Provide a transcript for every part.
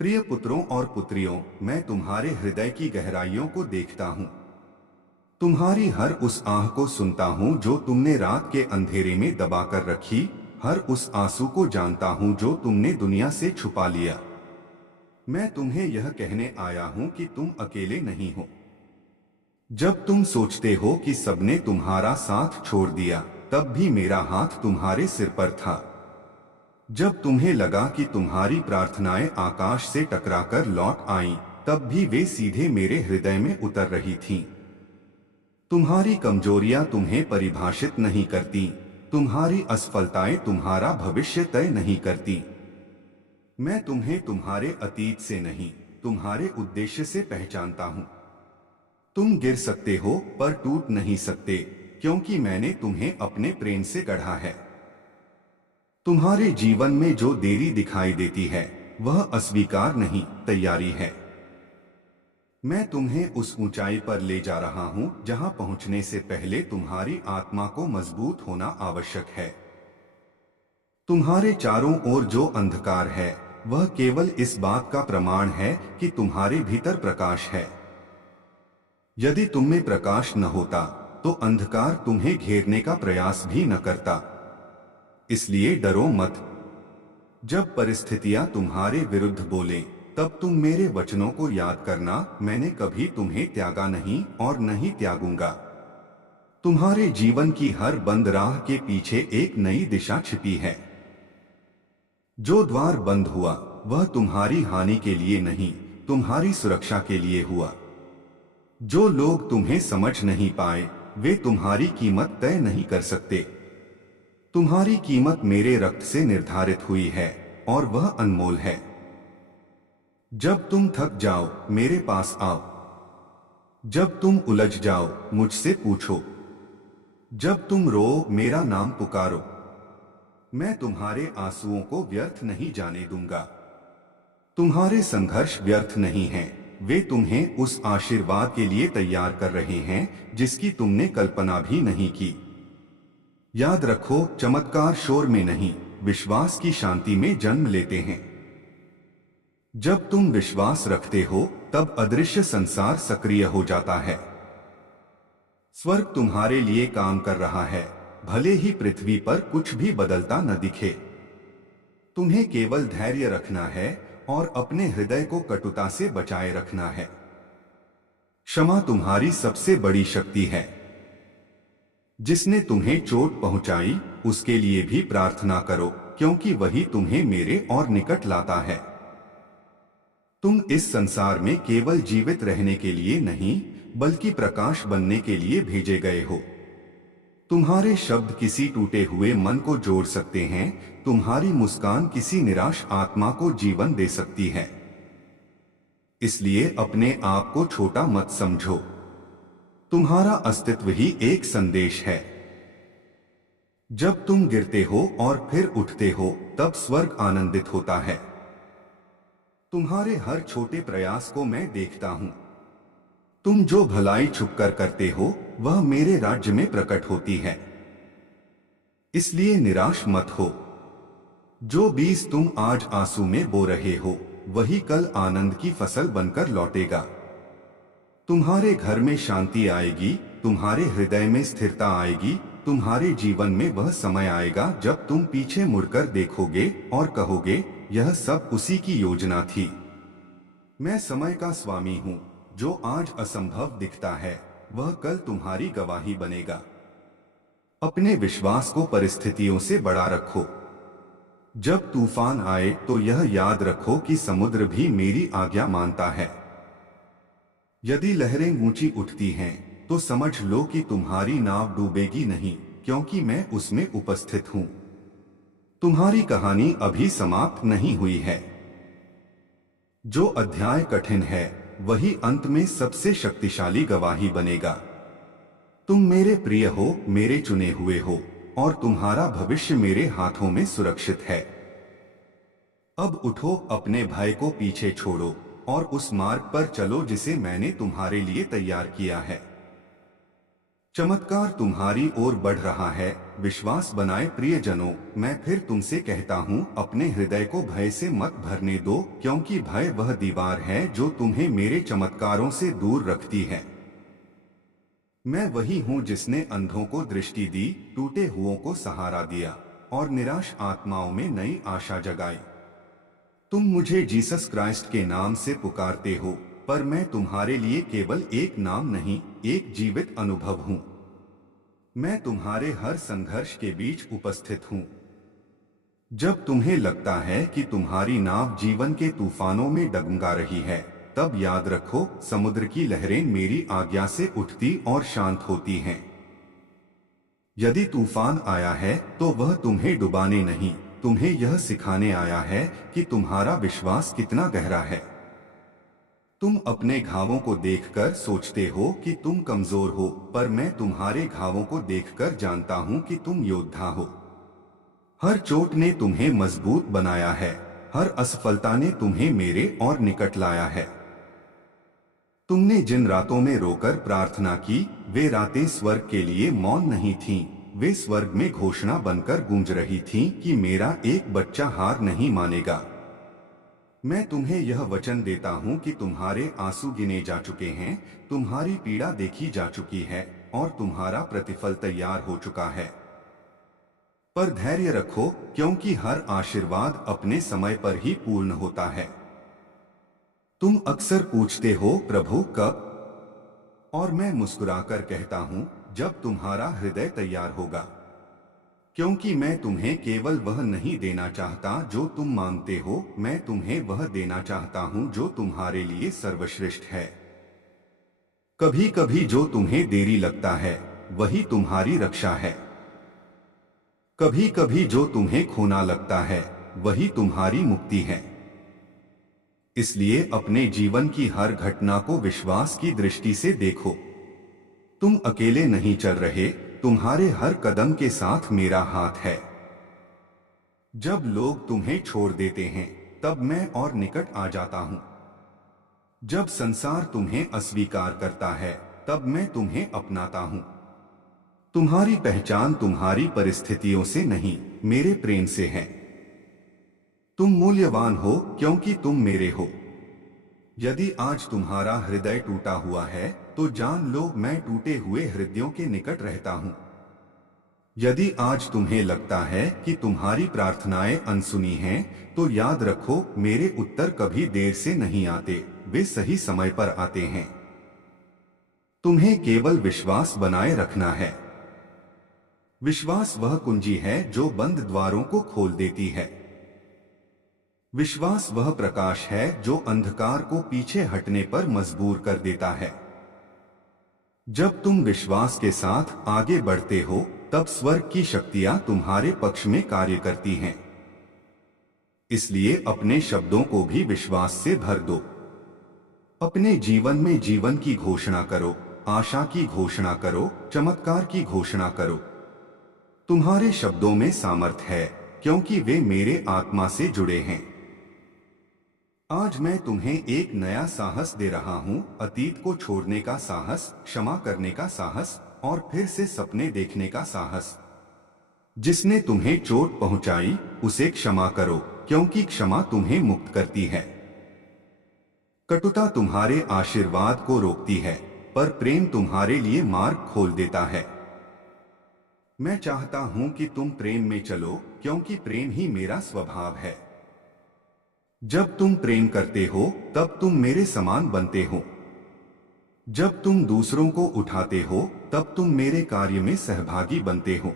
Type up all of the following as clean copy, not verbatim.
प्रिय पुत्रों और पुत्रियों, मैं तुम्हारे हृदय की गहराइयों को देखता हूँ। तुम्हारी हर उस आह को सुनता हूँ जो तुमने रात के अंधेरे में दबाकर रखी, हर उस आंसू को जानता हूँ जो तुमने दुनिया से छुपा लिया। मैं तुम्हें यह कहने आया हूँ कि तुम अकेले नहीं हो। जब तुम सोचते हो कि सबने तुम्हारा साथ छोड़ दिया, तब भी मेरा हाथ तुम्हारे सिर पर था। जब तुम्हें लगा कि तुम्हारी प्रार्थनाएं आकाश से टकराकर लौट आईं, तब भी वे सीधे मेरे हृदय में उतर रही थीं। तुम्हारी कमजोरियां तुम्हें परिभाषित नहीं करती, तुम्हारी असफलताएं तुम्हारा भविष्य तय नहीं करती। मैं तुम्हें तुम्हारे अतीत से नहीं, तुम्हारे उद्देश्य से पहचानता हूं। तुम गिर सकते हो पर टूट नहीं सकते, क्योंकि मैंने तुम्हें अपने प्रेम से गढ़ा है। तुम्हारे जीवन में जो देरी दिखाई देती है, वह अस्वीकार नहीं, तैयारी है। मैं तुम्हें उस ऊंचाई पर ले जा रहा हूं जहां पहुंचने से पहले तुम्हारी आत्मा को मजबूत होना आवश्यक है। तुम्हारे चारों ओर जो अंधकार है, वह केवल इस बात का प्रमाण है कि तुम्हारे भीतर प्रकाश है। यदि तुम में प्रकाश न होता, तो अंधकार तुम्हें घेरने का प्रयास भी न करता। इसलिए डरो मत। जब परिस्थितियां तुम्हारे विरुद्ध बोले, तब तुम मेरे वचनों को याद करना, मैंने कभी तुम्हें त्यागा नहीं और नहीं त्यागूंगा। तुम्हारे जीवन की हर बंद राह के पीछे एक नई दिशा छिपी है। जो द्वार बंद हुआ, वह तुम्हारी हानि के लिए नहीं, तुम्हारी सुरक्षा के लिए हुआ। जो लोग तुम्हें समझ नहीं पाए, वे तुम्हारी कीमत तय नहीं कर सकते। तुम्हारी कीमत मेरे रक्त से निर्धारित हुई है, और वह अनमोल है। जब तुम थक जाओ, मेरे पास आओ। जब तुम उलझ जाओ, मुझसे पूछो। जब तुम रो, मेरा नाम पुकारो। मैं तुम्हारे आंसुओं को व्यर्थ नहीं जाने दूंगा। तुम्हारे संघर्ष व्यर्थ नहीं हैं, वे तुम्हें उस आशीर्वाद के लिए तैयार कर रहे हैं जिसकी तुमने कल्पना भी नहीं की। याद रखो, चमत्कार शोर में नहीं, विश्वास की शांति में जन्म लेते हैं। जब तुम विश्वास रखते हो, तब अदृश्य संसार सक्रिय हो जाता है। स्वर्ग तुम्हारे लिए काम कर रहा है, भले ही पृथ्वी पर कुछ भी बदलता न दिखे। तुम्हें केवल धैर्य रखना है और अपने हृदय को कटुता से बचाए रखना है। क्षमा तुम्हारी सबसे बड़ी शक्ति है। जिसने तुम्हें चोट पहुंचाई, उसके लिए भी प्रार्थना करो, क्योंकि वही तुम्हें मेरे और निकट लाता है। तुम इस संसार में केवल जीवित रहने के लिए नहीं, बल्कि प्रकाश बनने के लिए भेजे गए हो। तुम्हारे शब्द किसी टूटे हुए मन को जोड़ सकते हैं, तुम्हारी मुस्कान किसी निराश आत्मा को जीवन दे सकती है। इसलिए अपने आप को छोटा मत समझो। तुम्हारा अस्तित्व ही एक संदेश है। जब तुम गिरते हो और फिर उठते हो, तब स्वर्ग आनंदित होता है। तुम्हारे हर छोटे प्रयास को मैं देखता हूं। तुम जो भलाई छुपकर करते हो, वह मेरे राज्य में प्रकट होती है। इसलिए निराश मत हो। जो बीज तुम आज आंसू में बो रहे हो, वही कल आनंद की फसल बनकर लौटेगा। तुम्हारे घर में शांति आएगी, तुम्हारे हृदय में स्थिरता आएगी। तुम्हारे जीवन में वह समय आएगा जब तुम पीछे मुड़कर देखोगे और कहोगे, यह सब उसी की योजना थी। मैं समय का स्वामी हूं। जो आज असंभव दिखता है, वह कल तुम्हारी गवाही बनेगा। अपने विश्वास को परिस्थितियों से बड़ा रखो। जब तूफान आए, तो यह याद रखो कि समुद्र भी मेरी आज्ञा मानता है। यदि लहरें ऊंची उठती हैं, तो समझ लो कि तुम्हारी नाव डूबेगी नहीं, क्योंकि मैं उसमें उपस्थित हूं। तुम्हारी कहानी अभी समाप्त नहीं हुई है। जो अध्याय कठिन है, वही अंत में सबसे शक्तिशाली गवाही बनेगा। तुम मेरे प्रिय हो, मेरे चुने हुए हो, और तुम्हारा भविष्य मेरे हाथों में सुरक्षित है। अब उठो, अपने भय को पीछे छोड़ो और उस मार्ग पर चलो जिसे मैंने तुम्हारे लिए तैयार किया है। चमत्कार तुम्हारी ओर बढ़ रहा है। विश्वास बनाए प्रियजनों, मैं फिर तुमसे कहता हूँ, अपने हृदय को भय से मत भरने दो, क्योंकि भय वह दीवार है जो तुम्हें मेरे चमत्कारों से दूर रखती है। मैं वही हूँ जिसने अंधों को दृष्टि दी, टूटे हुओं को सहारा दिया और निराश आत्माओं में नई आशा जगाई। तुम मुझे जीसस क्राइस्ट के नाम से पुकारते हो, पर मैं तुम्हारे लिए केवल एक नाम नहीं, एक जीवित अनुभव हूँ। मैं तुम्हारे हर संघर्ष के बीच उपस्थित हूँ। जब तुम्हें लगता है कि तुम्हारी नाव जीवन के तूफानों में डगमगा रही है, तब याद रखो, समुद्र की लहरें मेरी आज्ञा से उठती और शांत होती हैं। यदि तूफान आया है तो वह तुम्हें डुबाने नहीं, तुम्हें यह सिखाने आया है कि तुम्हारा विश्वास कितना गहरा है। तुम अपने घावों को देखकर सोचते हो कि तुम कमजोर हो, पर मैं तुम्हारे घावों को देखकर जानता हूं कि तुम योद्धा हो। हर चोट ने तुम्हें मजबूत बनाया है, हर असफलता ने तुम्हें मेरे और निकट लाया है। तुमने जिन रातों में रोकर प्रार्थना की, वे रातें स्वर्ग के लिए मौन नहीं थीं, वे स्वर्ग में घोषणा बनकर गूंज रही थीं कि मेरा एक बच्चा हार नहीं मानेगा। मैं तुम्हें यह वचन देता हूं कि तुम्हारे आंसू गिने जा चुके हैं, तुम्हारी पीड़ा देखी जा चुकी है और तुम्हारा प्रतिफल तैयार हो चुका है। पर धैर्य रखो, क्योंकि हर आशीर्वाद अपने समय पर ही पूर्ण होता है। तुम अक्सर पूछते हो, प्रभु कब? और मैं मुस्कुराकर कहता हूं, जब तुम्हारा हृदय तैयार होगा। क्योंकि मैं तुम्हें केवल वह नहीं देना चाहता जो तुम मांगते हो, मैं तुम्हें वह देना चाहता हूं जो तुम्हारे लिए सर्वश्रेष्ठ है। कभी कभी जो तुम्हें देरी लगता है, वही तुम्हारी रक्षा है। कभी कभी जो तुम्हें खोना लगता है, वही तुम्हारी मुक्ति है। इसलिए अपने जीवन की हर घटना को विश्वास की दृष्टि से देखो। तुम अकेले नहीं चल रहे, तुम्हारे हर कदम के साथ मेरा हाथ है। जब लोग तुम्हें छोड़ देते हैं, तब मैं और निकट आ जाता हूं। जब संसार तुम्हें अस्वीकार करता है, तब मैं तुम्हें अपनाता हूं। तुम्हारी पहचान तुम्हारी परिस्थितियों से नहीं, मेरे प्रेम से है। तुम मूल्यवान हो क्योंकि तुम मेरे हो। यदि आज तुम्हारा हृदय टूटा हुआ है, तो जान लो मैं टूटे हुए हृदयों के निकट रहता हूं। यदि आज तुम्हें लगता है कि तुम्हारी प्रार्थनाएं अनसुनी हैं, तो याद रखो, मेरे उत्तर कभी देर से नहीं आते, वे सही समय पर आते हैं। तुम्हें केवल विश्वास बनाए रखना है। विश्वास वह कुंजी है जो बंद द्वारों को खोल देती है। विश्वास वह प्रकाश है जो अंधकार को पीछे हटने पर मजबूर कर देता है। जब तुम विश्वास के साथ आगे बढ़ते हो, तब स्वर्ग की शक्तियां तुम्हारे पक्ष में कार्य करती हैं। इसलिए अपने शब्दों को भी विश्वास से भर दो। अपने जीवन में जीवन की घोषणा करो, आशा की घोषणा करो, चमत्कार की घोषणा करो। तुम्हारे शब्दों में सामर्थ है, क्योंकि वे मेरे आत्मा से जुड़े हैं। आज मैं तुम्हें एक नया साहस दे रहा हूं, अतीत को छोड़ने का साहस, क्षमा करने का साहस और फिर से सपने देखने का साहस। जिसने तुम्हें चोट पहुंचाई, उसे क्षमा करो, क्योंकि क्षमा तुम्हें मुक्त करती है। कटुता तुम्हारे आशीर्वाद को रोकती है, पर प्रेम तुम्हारे लिए मार्ग खोल देता है। मैं चाहता हूं कि तुम प्रेम में चलो, क्योंकि प्रेम ही मेरा स्वभाव है। जब तुम प्रेम करते हो, तब तुम मेरे समान बनते हो। जब तुम दूसरों को उठाते हो, तब तुम मेरे कार्य में सहभागी बनते हो।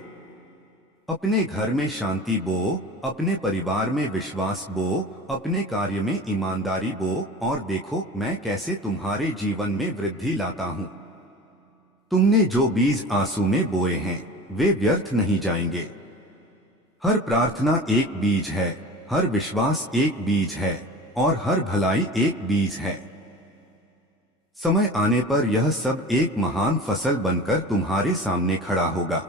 अपने घर में शांति बो, अपने परिवार में विश्वास बो, अपने कार्य में ईमानदारी बो, और देखो मैं कैसे तुम्हारे जीवन में वृद्धि लाता हूं। तुमने जो बीज आंसू में बोए हैं, वे व्यर्थ नहीं जाएंगे। हर प्रार्थना एक बीज है, हर विश्वास एक बीज है, और हर भलाई एक बीज है। समय आने पर यह सब एक महान फसल बनकर तुम्हारे सामने खड़ा होगा।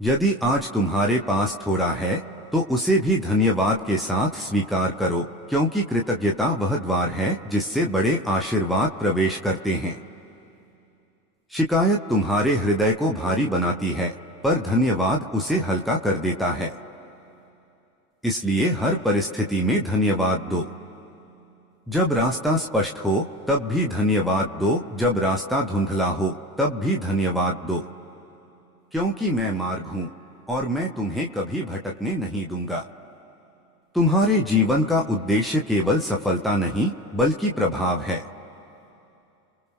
यदि आज तुम्हारे पास थोड़ा है, तो उसे भी धन्यवाद के साथ स्वीकार करो, क्योंकि कृतज्ञता वह द्वार है जिससे बड़े आशीर्वाद प्रवेश करते हैं। शिकायत तुम्हारे हृदय को भारी बनाती है, पर धन्यवाद उसे हल्का कर देता है। इसलिए हर परिस्थिति में धन्यवाद दो। जब रास्ता स्पष्ट हो तब भी धन्यवाद दो, जब रास्ता धुंधला हो तब भी धन्यवाद दो, क्योंकि मैं मार्ग हूं और मैं तुम्हें कभी भटकने नहीं दूंगा। तुम्हारे जीवन का उद्देश्य केवल सफलता नहीं बल्कि प्रभाव है।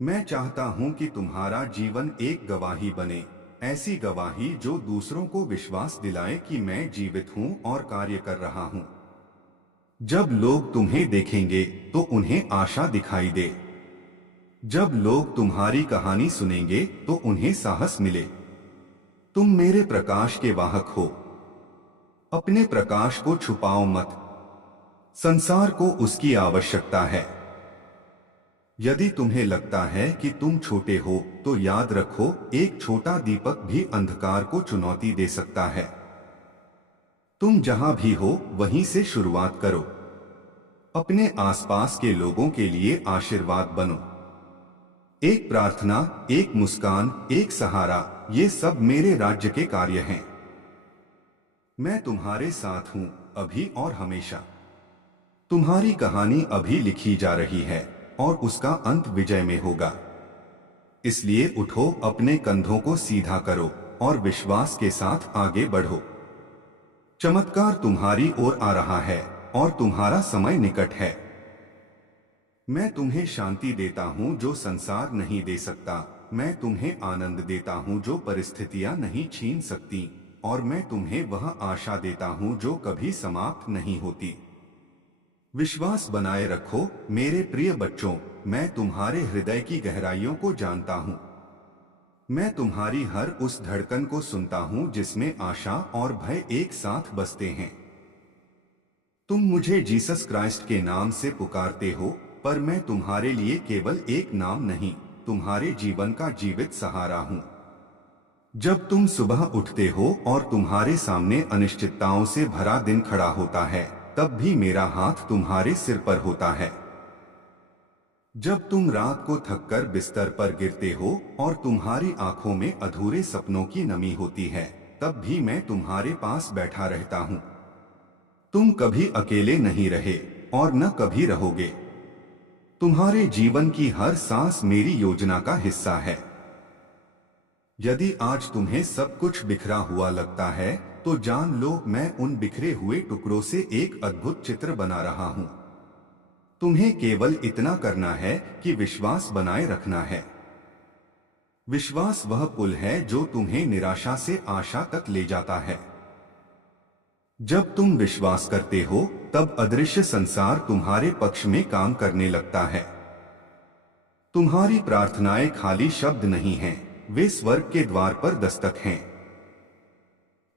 मैं चाहता हूं कि तुम्हारा जीवन एक गवाही बने, ऐसी गवाही जो दूसरों को विश्वास दिलाए कि मैं जीवित हूं और कार्य कर रहा हूं। जब लोग तुम्हें देखेंगे तो उन्हें आशा दिखाई दे। जब लोग तुम्हारी कहानी सुनेंगे तो उन्हें साहस मिले। तुम मेरे प्रकाश के वाहक हो। अपने प्रकाश को छुपाओ मत। संसार को उसकी आवश्यकता है। यदि तुम्हें लगता है कि तुम छोटे हो तो याद रखो, एक छोटा दीपक भी अंधकार को चुनौती दे सकता है। तुम जहां भी हो वहीं से शुरुआत करो। अपने आसपास के लोगों के लिए आशीर्वाद बनो। एक प्रार्थना, एक मुस्कान, एक सहारा, ये सब मेरे राज्य के कार्य हैं। मैं तुम्हारे साथ हूं, अभी और हमेशा। तुम्हारी कहानी अभी लिखी जा रही है और उसका अंत विजय में होगा। इसलिए उठो, अपने कंधों को सीधा करो और विश्वास के साथ आगे बढ़ो। चमत्कार तुम्हारी ओर आ रहा है और तुम्हारा समय निकट है। मैं तुम्हें शांति देता हूं जो संसार नहीं दे सकता। मैं तुम्हें आनंद देता हूं जो परिस्थितियां नहीं छीन सकती, और मैं तुम्हें वह आशा देता हूं जो कभी समाप्त नहीं होती। विश्वास बनाए रखो मेरे प्रिय बच्चों, मैं तुम्हारे हृदय की गहराइयों को जानता हूं। मैं तुम्हारी हर उस धड़कन को सुनता हूं जिसमें आशा और भय एक साथ बसते हैं। तुम मुझे जीसस क्राइस्ट के नाम से पुकारते हो, पर मैं तुम्हारे लिए केवल एक नाम नहीं, तुम्हारे जीवन का जीवित सहारा हूं। जब तुम सुबह उठते हो और तुम्हारे सामने अनिश्चितताओं से भरा दिन खड़ा होता है, तब भी मेरा हाथ तुम्हारे सिर पर होता है। जब तुम रात को थककर बिस्तर पर गिरते हो और तुम्हारी आंखों में अधूरे सपनों की नमी होती है, तब भी मैं तुम्हारे पास बैठा रहता हूं। तुम कभी अकेले नहीं रहे और न कभी रहोगे। तुम्हारे जीवन की हर सांस मेरी योजना का हिस्सा है। यदि आज तुम्हें सब कुछ बिखरा हुआ लगता है, तो जान लो मैं उन बिखरे हुए टुकड़ों से एक अद्भुत चित्र बना रहा हूं। तुम्हें केवल इतना करना है कि विश्वास बनाए रखना है। विश्वास वह पुल है जो तुम्हें निराशा से आशा तक ले जाता है। जब तुम विश्वास करते हो, तब अदृश्य संसार तुम्हारे पक्ष में काम करने लगता है। तुम्हारी प्रार्थनाएं खाली शब्द नहीं हैं, वे स्वर्ग के द्वार पर दस्तक हैं।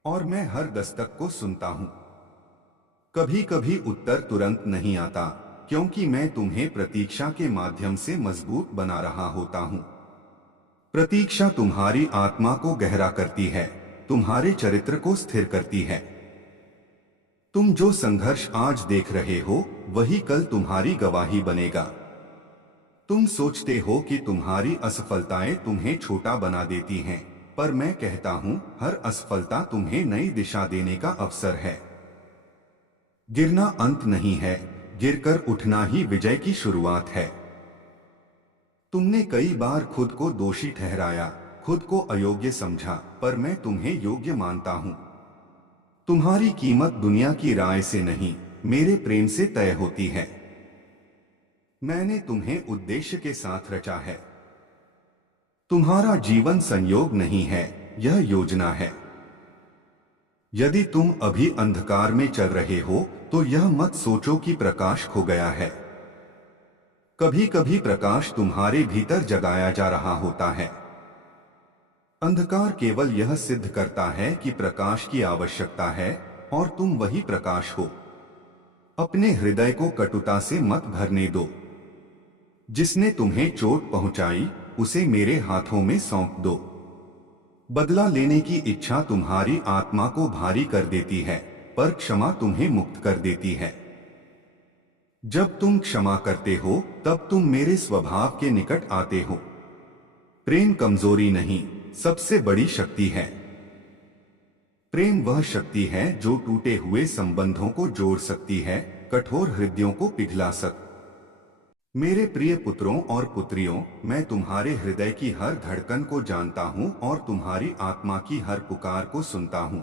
और मैं हर दस्तक को सुनता हूं। कभी कभी उत्तर तुरंत नहीं आता, क्योंकि मैं तुम्हें प्रतीक्षा के माध्यम से मजबूत बना रहा होता हूं। प्रतीक्षा तुम्हारी आत्मा को गहरा करती है, तुम्हारे चरित्र को स्थिर करती है। तुम जो संघर्ष आज देख रहे हो, वही कल तुम्हारी गवाही बनेगा। तुम सोचते हो कि तुम्हारी असफलताएं तुम्हें छोटा बना देती हैं, पर मैं कहता हूं, हर असफलता तुम्हें नई दिशा देने का अवसर है। गिरना अंत नहीं है, गिरकर उठना ही विजय की शुरुआत है। तुमने कई बार खुद को दोषी ठहराया, खुद को अयोग्य समझा, पर मैं तुम्हें योग्य मानता हूं। तुम्हारी कीमत दुनिया की राय से नहीं, मेरे प्रेम से तय होती है। मैंने तुम्हें उद्देश्य के साथ रचा है। तुम्हारा जीवन संयोग नहीं है, यह योजना है। यदि तुम अभी अंधकार में चल रहे हो, तो यह मत सोचो कि प्रकाश खो गया है। कभी कभी प्रकाश तुम्हारे भीतर जगाया जा रहा होता है। अंधकार केवल यह सिद्ध करता है कि प्रकाश की आवश्यकता है, और तुम वही प्रकाश हो। अपने हृदय को कटुता से मत भरने दो। जिसने तुम्हें चोट पहुंचाई, उसे मेरे हाथों में सौंप दो। बदला लेने की इच्छा तुम्हारी आत्मा को भारी कर देती है, पर क्षमा तुम्हें मुक्त कर देती है। जब तुम क्षमा करते हो, तब तुम मेरे स्वभाव के निकट आते हो। प्रेम कमजोरी नहीं, सबसे बड़ी शक्ति है। प्रेम वह शक्ति है जो टूटे हुए संबंधों को जोड़ सकती है, कठोर हृदयों को पिघला सकती। मेरे प्रिय पुत्रों और पुत्रियों, मैं तुम्हारे हृदय की हर धड़कन को जानता हूं और तुम्हारी आत्मा की हर पुकार को सुनता हूं।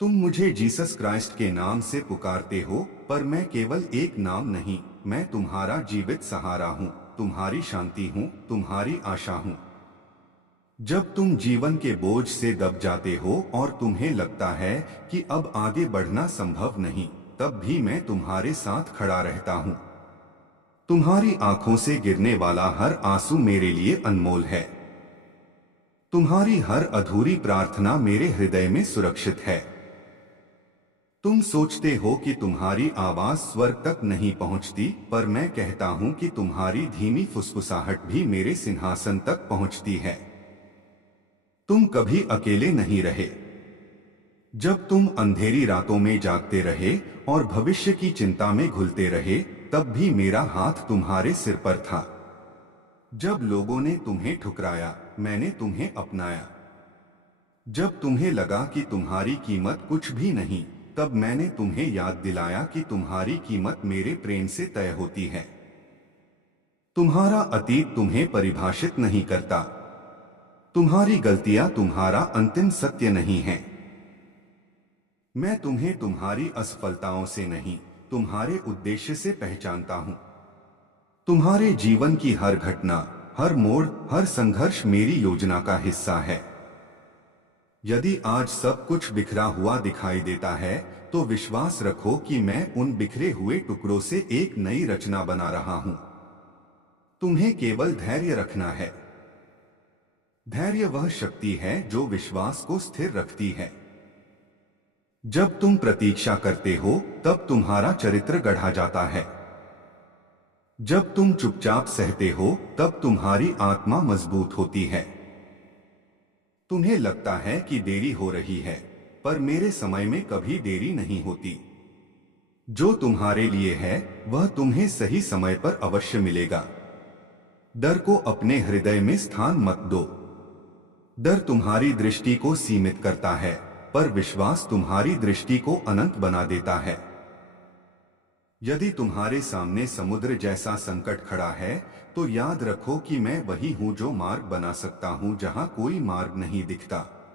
तुम मुझे जीसस क्राइस्ट के नाम से पुकारते हो, पर मैं केवल एक नाम नहीं, मैं तुम्हारा जीवित सहारा हूं, तुम्हारी शांति हूं, तुम्हारी आशा हूं। जब तुम जीवन के बोझ से दब जाते हो और तुम्हें लगता है कि अब आगे बढ़ना संभव नहीं, तब भी मैं तुम्हारे साथ खड़ा रहता हूं। तुम्हारी आंखों से गिरने वाला हर आंसू मेरे लिए अनमोल है। तुम्हारी हर अधूरी प्रार्थना मेरे हृदय में सुरक्षित है। तुम सोचते हो कि तुम्हारी आवाज स्वर्ग तक नहीं पहुंचती, पर मैं कहता हूं कि तुम्हारी धीमी फुसफुसाहट भी मेरे सिंहासन तक पहुंचती है। तुम कभी अकेले नहीं रहे। जब तुम अंधेरी रातों में जागते रहे और भविष्य की चिंता में घुलते रहे, तब भी मेरा हाथ तुम्हारे सिर पर था। जब लोगों ने तुम्हें ठुकराया, मैंने तुम्हें अपनाया। जब तुम्हें लगा कि तुम्हारी कीमत कुछ भी नहीं, तब मैंने तुम्हें याद दिलाया कि तुम्हारी कीमत मेरे प्रेम से तय होती है। तुम्हारा अतीत तुम्हें परिभाषित नहीं करता। तुम्हारी गलतियां तुम्हारा अंतिम सत्य नहीं है। मैं तुम्हें तुम्हारी असफलताओं से नहीं, तुम्हारे उद्देश्य से पहचानता हूं। तुम्हारे जीवन की हर घटना, हर मोड़, हर संघर्ष मेरी योजना का हिस्सा है। यदि आज सब कुछ बिखरा हुआ दिखाई देता है, तो विश्वास रखो कि मैं उन बिखरे हुए टुकड़ों से एक नई रचना बना रहा हूं। तुम्हें केवल धैर्य रखना है। धैर्य वह शक्ति है जो विश्वास को स्थिर रखती है। जब तुम प्रतीक्षा करते हो, तब तुम्हारा चरित्र गढ़ा जाता है। जब तुम चुपचाप सहते हो, तब तुम्हारी आत्मा मजबूत होती है। तुम्हें लगता है कि देरी हो रही है, पर मेरे समय में कभी देरी नहीं होती। जो तुम्हारे लिए है, वह तुम्हें सही समय पर अवश्य मिलेगा। डर को अपने हृदय में स्थान मत दो। डर तुम्हारी दृष्टि को सीमित करता है, पर विश्वास तुम्हारी दृष्टि को अनंत बना देता है। यदि तुम्हारे सामने समुद्र जैसा संकट खड़ा है, तो याद रखो कि मैं वही हूं जो मार्ग बना सकता हूं जहां कोई मार्ग नहीं दिखता।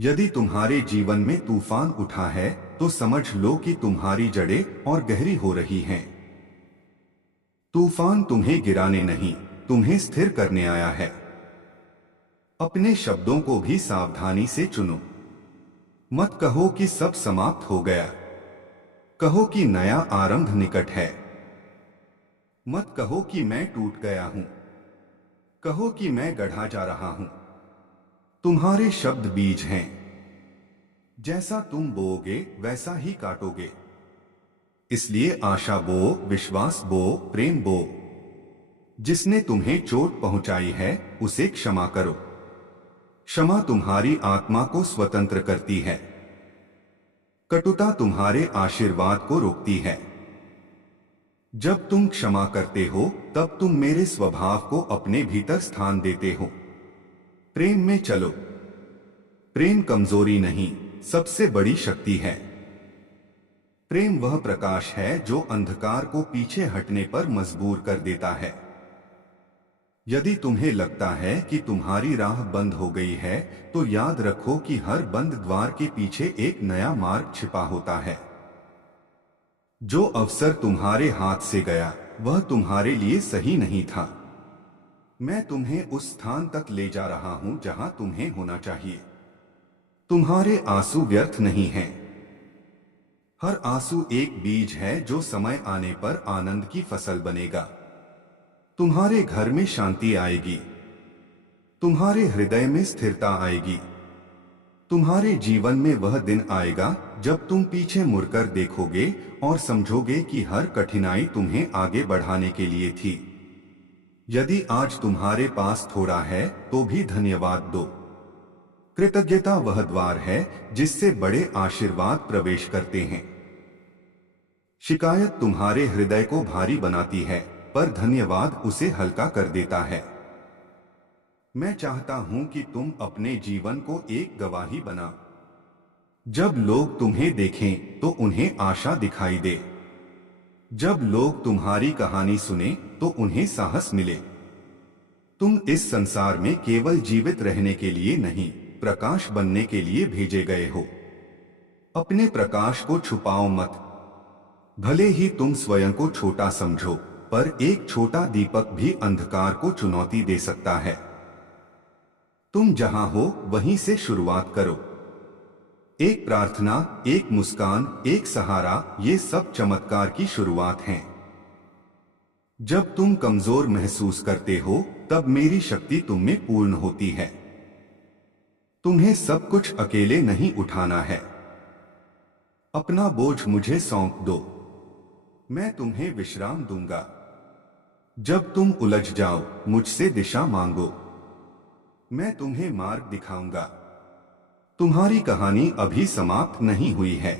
यदि तुम्हारे जीवन में तूफान उठा है, तो समझ लो कि तुम्हारी जड़ें और गहरी हो रही हैं। तूफान तुम्हें गिराने नहीं, तुम्हें स्थिर करने आया है। अपने शब्दों को भी सावधानी से चुनो। मत कहो कि सब समाप्त हो गया। कहो कि नया आरंभ निकट है। मत कहो कि मैं टूट गया हूं। कहो कि मैं गढ़ा जा रहा हूं। तुम्हारे शब्द बीज हैं। जैसा तुम बोओगे, वैसा ही काटोगे। इसलिए आशा बो, विश्वास बो, प्रेम बो। जिसने तुम्हें चोट पहुंचाई है, उसे क्षमा करो। क्षमा तुम्हारी आत्मा को स्वतंत्र करती है। कटुता तुम्हारे आशीर्वाद को रोकती है। जब तुम क्षमा करते हो, तब तुम मेरे स्वभाव को अपने भीतर स्थान देते हो। प्रेम में चलो। प्रेम कमजोरी नहीं, सबसे बड़ी शक्ति है। प्रेम वह प्रकाश है जो अंधकार को पीछे हटने पर मजबूर कर देता है। यदि तुम्हें लगता है कि तुम्हारी राह बंद हो गई है, तो याद रखो कि हर बंद द्वार के पीछे एक नया मार्ग छिपा होता है। जो अवसर तुम्हारे हाथ से गया, वह तुम्हारे लिए सही नहीं था। मैं तुम्हें उस स्थान तक ले जा रहा हूं जहां तुम्हें होना चाहिए। तुम्हारे आंसू व्यर्थ नहीं हैं। हर आंसू एक बीज है जो समय आने पर आनंद की फसल बनेगा। तुम्हारे घर में शांति आएगी। तुम्हारे हृदय में स्थिरता आएगी। तुम्हारे जीवन में वह दिन आएगा जब तुम पीछे मुड़कर देखोगे और समझोगे कि हर कठिनाई तुम्हें आगे बढ़ाने के लिए थी। यदि आज तुम्हारे पास थोड़ा है, तो भी धन्यवाद दो। कृतज्ञता वह द्वार है जिससे बड़े आशीर्वाद प्रवेश करते हैं। शिकायत तुम्हारे हृदय को भारी बनाती है, पर धन्यवाद उसे हल्का कर देता है। मैं चाहता हूं कि तुम अपने जीवन को एक गवाही बना। जब लोग तुम्हें देखें तो उन्हें आशा दिखाई दे। जब लोग तुम्हारी कहानी सुने तो उन्हें साहस मिले। तुम इस संसार में केवल जीवित रहने के लिए नहीं, प्रकाश बनने के लिए भेजे गए हो। अपने प्रकाश को छुपाओ मत। भले ही तुम स्वयं को छोटा समझो, पर एक छोटा दीपक भी अंधकार को चुनौती दे सकता है। तुम जहां हो वहीं से शुरुआत करो। एक प्रार्थना, एक मुस्कान, एक सहारा, ये सब चमत्कार की शुरुआत हैं। जब तुम कमजोर महसूस करते हो तब मेरी शक्ति तुम में पूर्ण होती है। तुम्हें सब कुछ अकेले नहीं उठाना है। अपना बोझ मुझे सौंप दो, मैं तुम्हें विश्राम दूंगा। जब तुम उलझ जाओ मुझसे दिशा मांगो, मैं तुम्हें मार्ग दिखाऊंगा। तुम्हारी कहानी अभी समाप्त नहीं हुई है।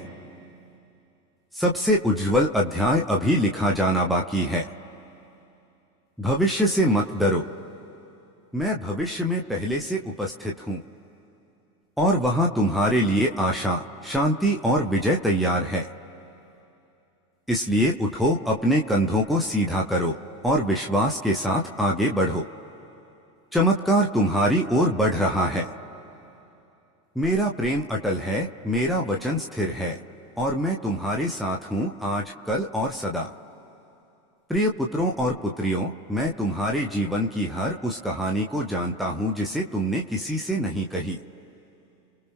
सबसे उज्जवल अध्याय अभी लिखा जाना बाकी है। भविष्य से मत डरो, मैं भविष्य में पहले से उपस्थित हूं और वहां तुम्हारे लिए आशा, शांति और विजय तैयार है। इसलिए उठो, अपने कंधों को सीधा करो और विश्वास के साथ आगे बढ़ो। चमत्कार तुम्हारी ओर बढ़ रहा है। मेरा प्रेम अटल है, मेरा वचन स्थिर है और मैं तुम्हारे साथ हूं आज, कल और सदा। प्रिय पुत्रों और पुत्रियों, मैं तुम्हारे जीवन की हर उस कहानी को जानता हूं जिसे तुमने किसी से नहीं कही।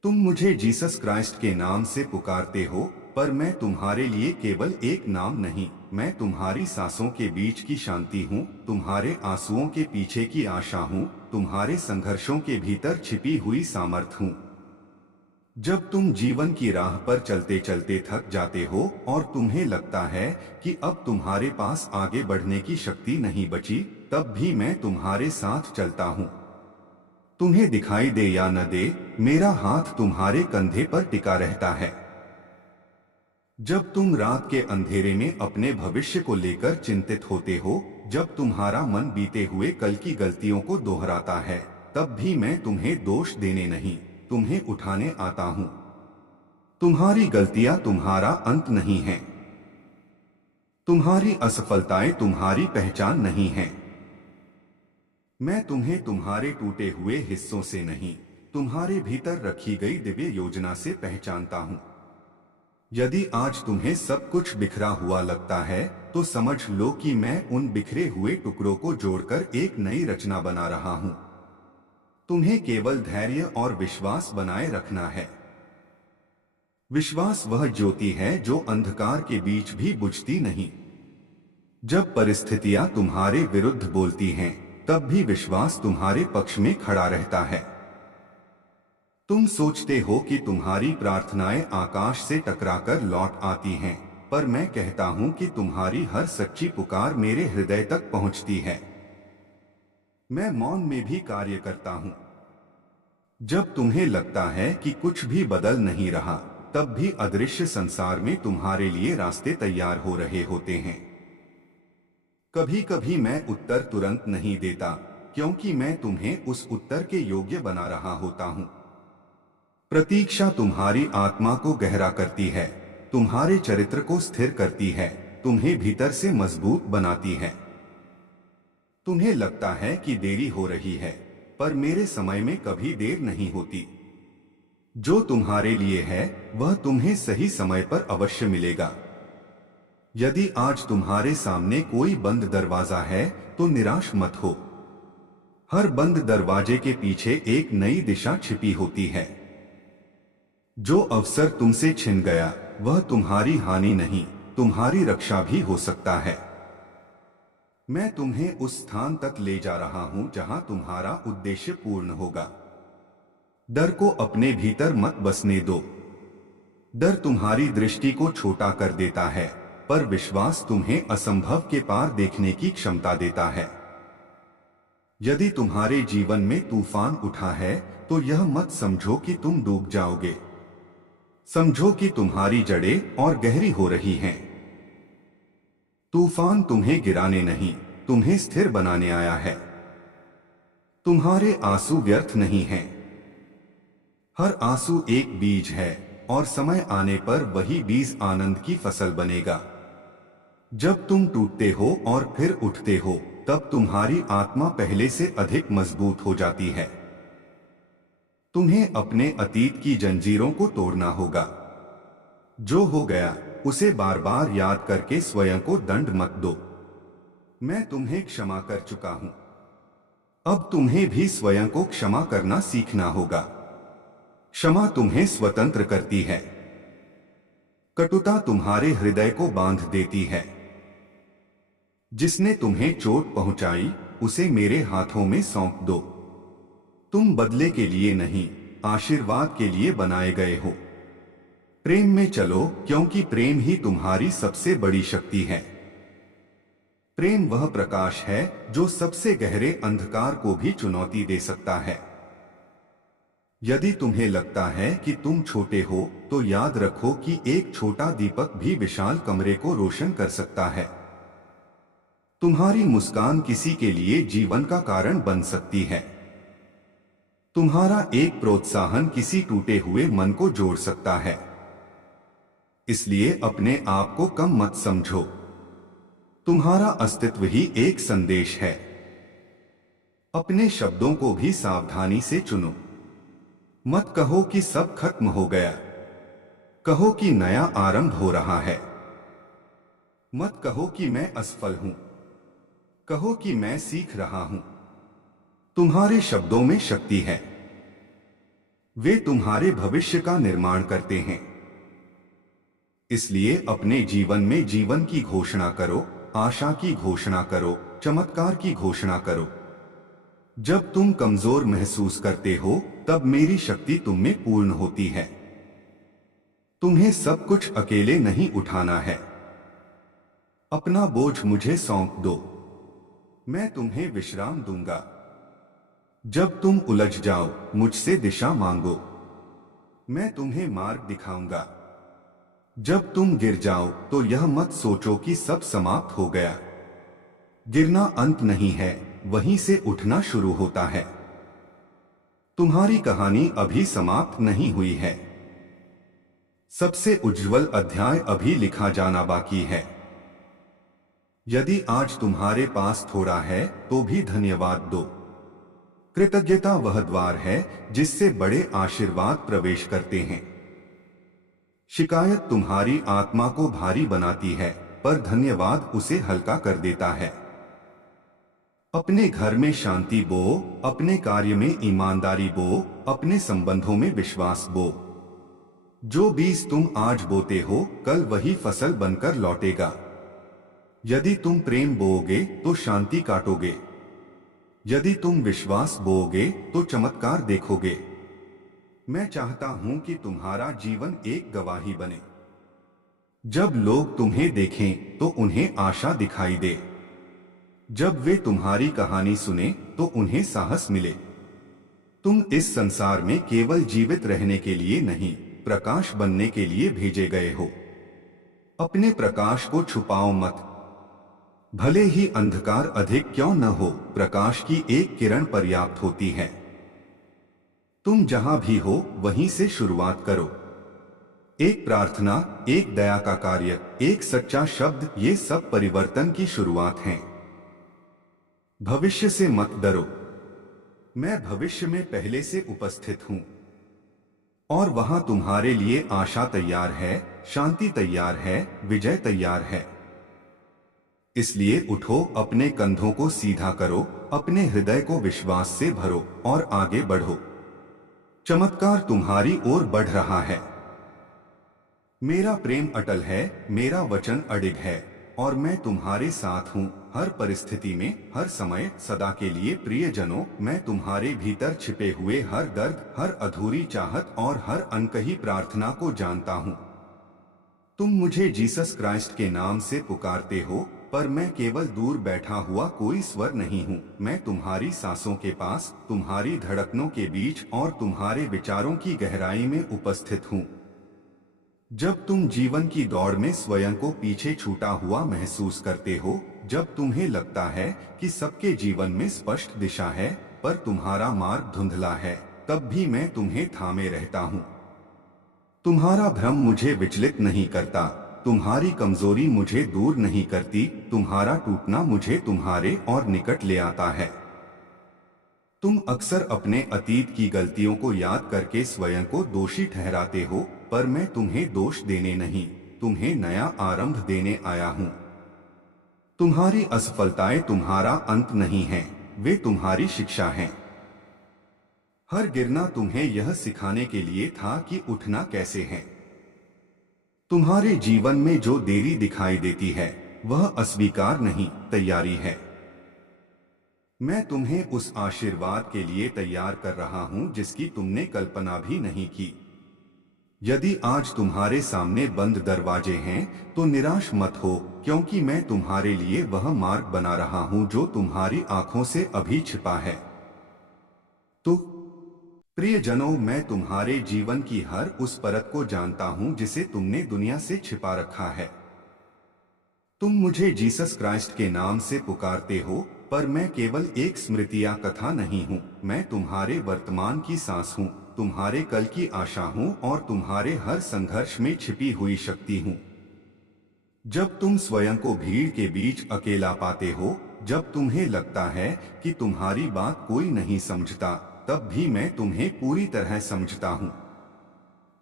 तुम मुझे जीसस क्राइस्ट के नाम से पुकारते हो, पर मैं तुम्हारे लिए केवल एक नाम नहीं, मैं तुम्हारी सांसों के बीच की शांति हूँ, तुम्हारे आंसुओं के पीछे की आशा हूँ, तुम्हारे संघर्षों के भीतर छिपी हुई सामर्थ हूँ। जब तुम जीवन की राह पर चलते चलते थक जाते हो और तुम्हें लगता है कि अब तुम्हारे पास आगे बढ़ने की शक्ति नहीं बची, तब भी मैं तुम्हारे साथ चलता हूँ। तुम्हें दिखाई दे या न दे, मेरा हाथ तुम्हारे कंधे पर टिका रहता है। जब तुम रात के अंधेरे में अपने भविष्य को लेकर चिंतित होते हो, जब तुम्हारा मन बीते हुए कल की गलतियों को दोहराता है, तब भी मैं तुम्हें दोष देने नहीं, तुम्हें उठाने आता हूं। तुम्हारी गलतियां तुम्हारा अंत नहीं हैं। तुम्हारी असफलताएं तुम्हारी पहचान नहीं हैं। मैं तुम्हें तुम्हारे टूटे हुए हिस्सों से नहीं, तुम्हारे भीतर रखी गई दिव्य योजना से पहचानता हूं। यदि आज तुम्हें सब कुछ बिखरा हुआ लगता है, तो समझ लो कि मैं उन बिखरे हुए टुकड़ों को जोड़कर एक नई रचना बना रहा हूं। तुम्हें केवल धैर्य और विश्वास बनाए रखना है। विश्वास वह ज्योति है जो अंधकार के बीच भी बुझती नहीं। जब परिस्थितियां तुम्हारे विरुद्ध बोलती हैं, तब भी विश्वास तुम्हारे पक्ष में खड़ा रहता है। तुम सोचते हो कि तुम्हारी प्रार्थनाएं आकाश से टकराकर लौट आती हैं, पर मैं कहता हूं कि तुम्हारी हर सच्ची पुकार मेरे हृदय तक पहुंचती है। मैं मौन में भी कार्य करता हूं। जब तुम्हें लगता है कि कुछ भी बदल नहीं रहा, तब भी अदृश्य संसार में तुम्हारे लिए रास्ते तैयार हो रहे होते हैं। कभी कभी मैं उत्तर तुरंत नहीं देता, क्योंकि मैं तुम्हें उस उत्तर के योग्य बना रहा होता हूं। प्रतीक्षा तुम्हारी आत्मा को गहरा करती है, तुम्हारे चरित्र को स्थिर करती है, तुम्हें भीतर से मजबूत बनाती है। तुम्हें लगता है कि देरी हो रही है, पर मेरे समय में कभी देर नहीं होती। जो तुम्हारे लिए है वह तुम्हें सही समय पर अवश्य मिलेगा। यदि आज तुम्हारे सामने कोई बंद दरवाजा है तो निराश मत हो। हर बंद दरवाजे के पीछे एक नई दिशा छिपी होती है। जो अवसर तुमसे छिन गया वह तुम्हारी हानि नहीं, तुम्हारी रक्षा भी हो सकता है। मैं तुम्हें उस स्थान तक ले जा रहा हूं जहां तुम्हारा उद्देश्य पूर्ण होगा। डर को अपने भीतर मत बसने दो। डर तुम्हारी दृष्टि को छोटा कर देता है, पर विश्वास तुम्हें असंभव के पार देखने की क्षमता देता है। यदि तुम्हारे जीवन में तूफान उठा है तो यह मत समझो कि तुम डूब जाओगे। समझो कि तुम्हारी जड़ें और गहरी हो रही हैं। तूफान तुम्हें गिराने नहीं, तुम्हें स्थिर बनाने आया है। तुम्हारे आंसू व्यर्थ नहीं हैं। हर आंसू एक बीज है और समय आने पर वही बीज आनंद की फसल बनेगा। जब तुम टूटते हो और फिर उठते हो, तब तुम्हारी आत्मा पहले से अधिक मजबूत हो जाती है। तुम्हें अपने अतीत की जंजीरों को तोड़ना होगा। जो हो गया उसे बार बार याद करके स्वयं को दंड मत दो। मैं तुम्हें क्षमा कर चुका हूं। अब तुम्हें भी स्वयं को क्षमा करना सीखना होगा। क्षमा तुम्हें स्वतंत्र करती है। कटुता तुम्हारे हृदय को बांध देती है। जिसने तुम्हें चोट पहुंचाई उसे मेरे हाथों में सौंप दो। तुम बदले के लिए नहीं, आशीर्वाद के लिए बनाए गए हो। प्रेम में चलो, क्योंकि प्रेम ही तुम्हारी सबसे बड़ी शक्ति है। प्रेम वह प्रकाश है जो सबसे गहरे अंधकार को भी चुनौती दे सकता है। यदि तुम्हें लगता है कि तुम छोटे हो, तो याद रखो कि एक छोटा दीपक भी विशाल कमरे को रोशन कर सकता है। तुम्हारी मुस्कान किसी के लिए जीवन का कारण बन सकती है। तुम्हारा एक प्रोत्साहन किसी टूटे हुए मन को जोड़ सकता है। इसलिए अपने आप को कम मत समझो। तुम्हारा अस्तित्व ही एक संदेश है। अपने शब्दों को भी सावधानी से चुनो। मत कहो कि सब खत्म हो गया। कहो कि नया आरंभ हो रहा है। मत कहो कि मैं असफल हूं। कहो कि मैं सीख रहा हूं। तुम्हारे शब्दों में शक्ति है। वे तुम्हारे भविष्य का निर्माण करते हैं। इसलिए अपने जीवन में जीवन की घोषणा करो, आशा की घोषणा करो, चमत्कार की घोषणा करो। जब तुम कमजोर महसूस करते हो, तब मेरी शक्ति तुम में पूर्ण होती है। तुम्हें सब कुछ अकेले नहीं उठाना है। अपना बोझ मुझे सौंप दो। मैं तुम्हें विश्राम दूंगा। जब तुम उलझ जाओ, मुझसे दिशा मांगो। मैं तुम्हें मार्ग दिखाऊंगा। जब तुम गिर जाओ तो यह मत सोचो कि सब समाप्त हो गया। गिरना अंत नहीं है, वहीं से उठना शुरू होता है। तुम्हारी कहानी अभी समाप्त नहीं हुई है। सबसे उज्जवल अध्याय अभी लिखा जाना बाकी है। यदि आज तुम्हारे पास थोड़ा है तो भी धन्यवाद दो। कृतज्ञता वह द्वार है जिससे बड़े आशीर्वाद प्रवेश करते हैं। शिकायत तुम्हारी आत्मा को भारी बनाती है, पर धन्यवाद उसे हल्का कर देता है। अपने घर में शांति बो, अपने कार्य में ईमानदारी बो, अपने संबंधों में विश्वास बो। जो बीज तुम आज बोते हो, कल वही फसल बनकर लौटेगा। यदि तुम प्रेम बोओगे तो शांति काटोगे। यदि तुम विश्वास बोओगे तो चमत्कार देखोगे। मैं चाहता हूं कि तुम्हारा जीवन एक गवाही बने। जब लोग तुम्हें देखें तो उन्हें आशा दिखाई दे। जब वे तुम्हारी कहानी सुने तो उन्हें साहस मिले। तुम इस संसार में केवल जीवित रहने के लिए नहीं, प्रकाश बनने के लिए भेजे गए हो। अपने प्रकाश को छुपाओ मत। भले ही अंधकार अधिक क्यों न हो, प्रकाश की एक किरण पर्याप्त होती है। तुम जहां भी हो वहीं से शुरुआत करो। एक प्रार्थना, एक दया का कार्य, एक सच्चा शब्द, ये सब परिवर्तन की शुरुआत हैं। भविष्य से मत डरो। मैं भविष्य में पहले से उपस्थित हूं और वहां तुम्हारे लिए आशा तैयार है, शांति तैयार है, विजय तैयार है। इसलिए उठो, अपने कंधों को सीधा करो, अपने हृदय को विश्वास से भरो और आगे बढ़ो। चमत्कार तुम्हारी ओर बढ़ रहा है। मेरा प्रेम अटल है, मेरा वचन अडिग है और मैं तुम्हारे साथ हूं, हर परिस्थिति में, हर समय, सदा के लिए। प्रियजनों, मैं तुम्हारे भीतर छिपे हुए हर दर्द, हर अधूरी चाहत और हर अनकही प्रार्थना को जानता हूं। तुम मुझे जीसस क्राइस्ट के नाम से पुकारते हो, पर मैं केवल दूर बैठा हुआ कोई स्वर नहीं हूँ। मैं तुम्हारी सांसों के पास, तुम्हारी धड़कनों के बीच और तुम्हारे विचारों की गहराई में उपस्थित हूँ। जब तुम जीवन की दौड़ में स्वयं को पीछे छूटा हुआ महसूस करते हो, जब तुम्हें लगता है कि सबके जीवन में स्पष्ट दिशा है, पर तुम्हारा मार्ग धुंधला है, तब भी मैं तुम्हें थामे रहता हूँ। तुम्हारा भ्रम मुझे विचलित नहीं करता, तुम्हारी कमजोरी मुझे दूर नहीं करती, तुम्हारा टूटना मुझे तुम्हारे और निकट ले आता है। तुम अक्सर अपने अतीत की गलतियों को याद करके स्वयं को दोषी ठहराते हो, पर मैं तुम्हें दोष देने नहीं, तुम्हें नया आरंभ देने आया हूँ। तुम्हारी असफलताएं तुम्हारा अंत नहीं है, वे तुम्हारी शिक्षा हैं। हर गिरना तुम्हें यह सिखाने के लिए था कि उठना कैसे है। तुम्हारे जीवन में जो देरी दिखाई देती है वह अस्वीकार नहीं, तैयारी है। मैं तुम्हें उस आशीर्वाद के लिए तैयार कर रहा हूं जिसकी तुमने कल्पना भी नहीं की। यदि आज तुम्हारे सामने बंद दरवाजे हैं तो निराश मत हो, क्योंकि मैं तुम्हारे लिए वह मार्ग बना रहा हूं जो तुम्हारी आंखों से अभी छिपा है। तो प्रियजनों, मैं तुम्हारे जीवन की हर उस परत को जानता हूं जिसे तुमने दुनिया से छिपा रखा है। तुम मुझे जीसस क्राइस्ट के नाम से पुकारते हो, पर मैं केवल एक स्मृति या कथा नहीं हूं। मैं तुम्हारे वर्तमान की सांस हूं, तुम्हारे कल की आशा हूं और तुम्हारे हर संघर्ष में छिपी हुई शक्ति हूं। जब तुम स्वयं को भीड़ के बीच अकेला पाते हो, जब तुम्हें लगता है कि तुम्हारी बात कोई नहीं समझता, तब भी मैं तुम्हें पूरी तरह समझता हूँ।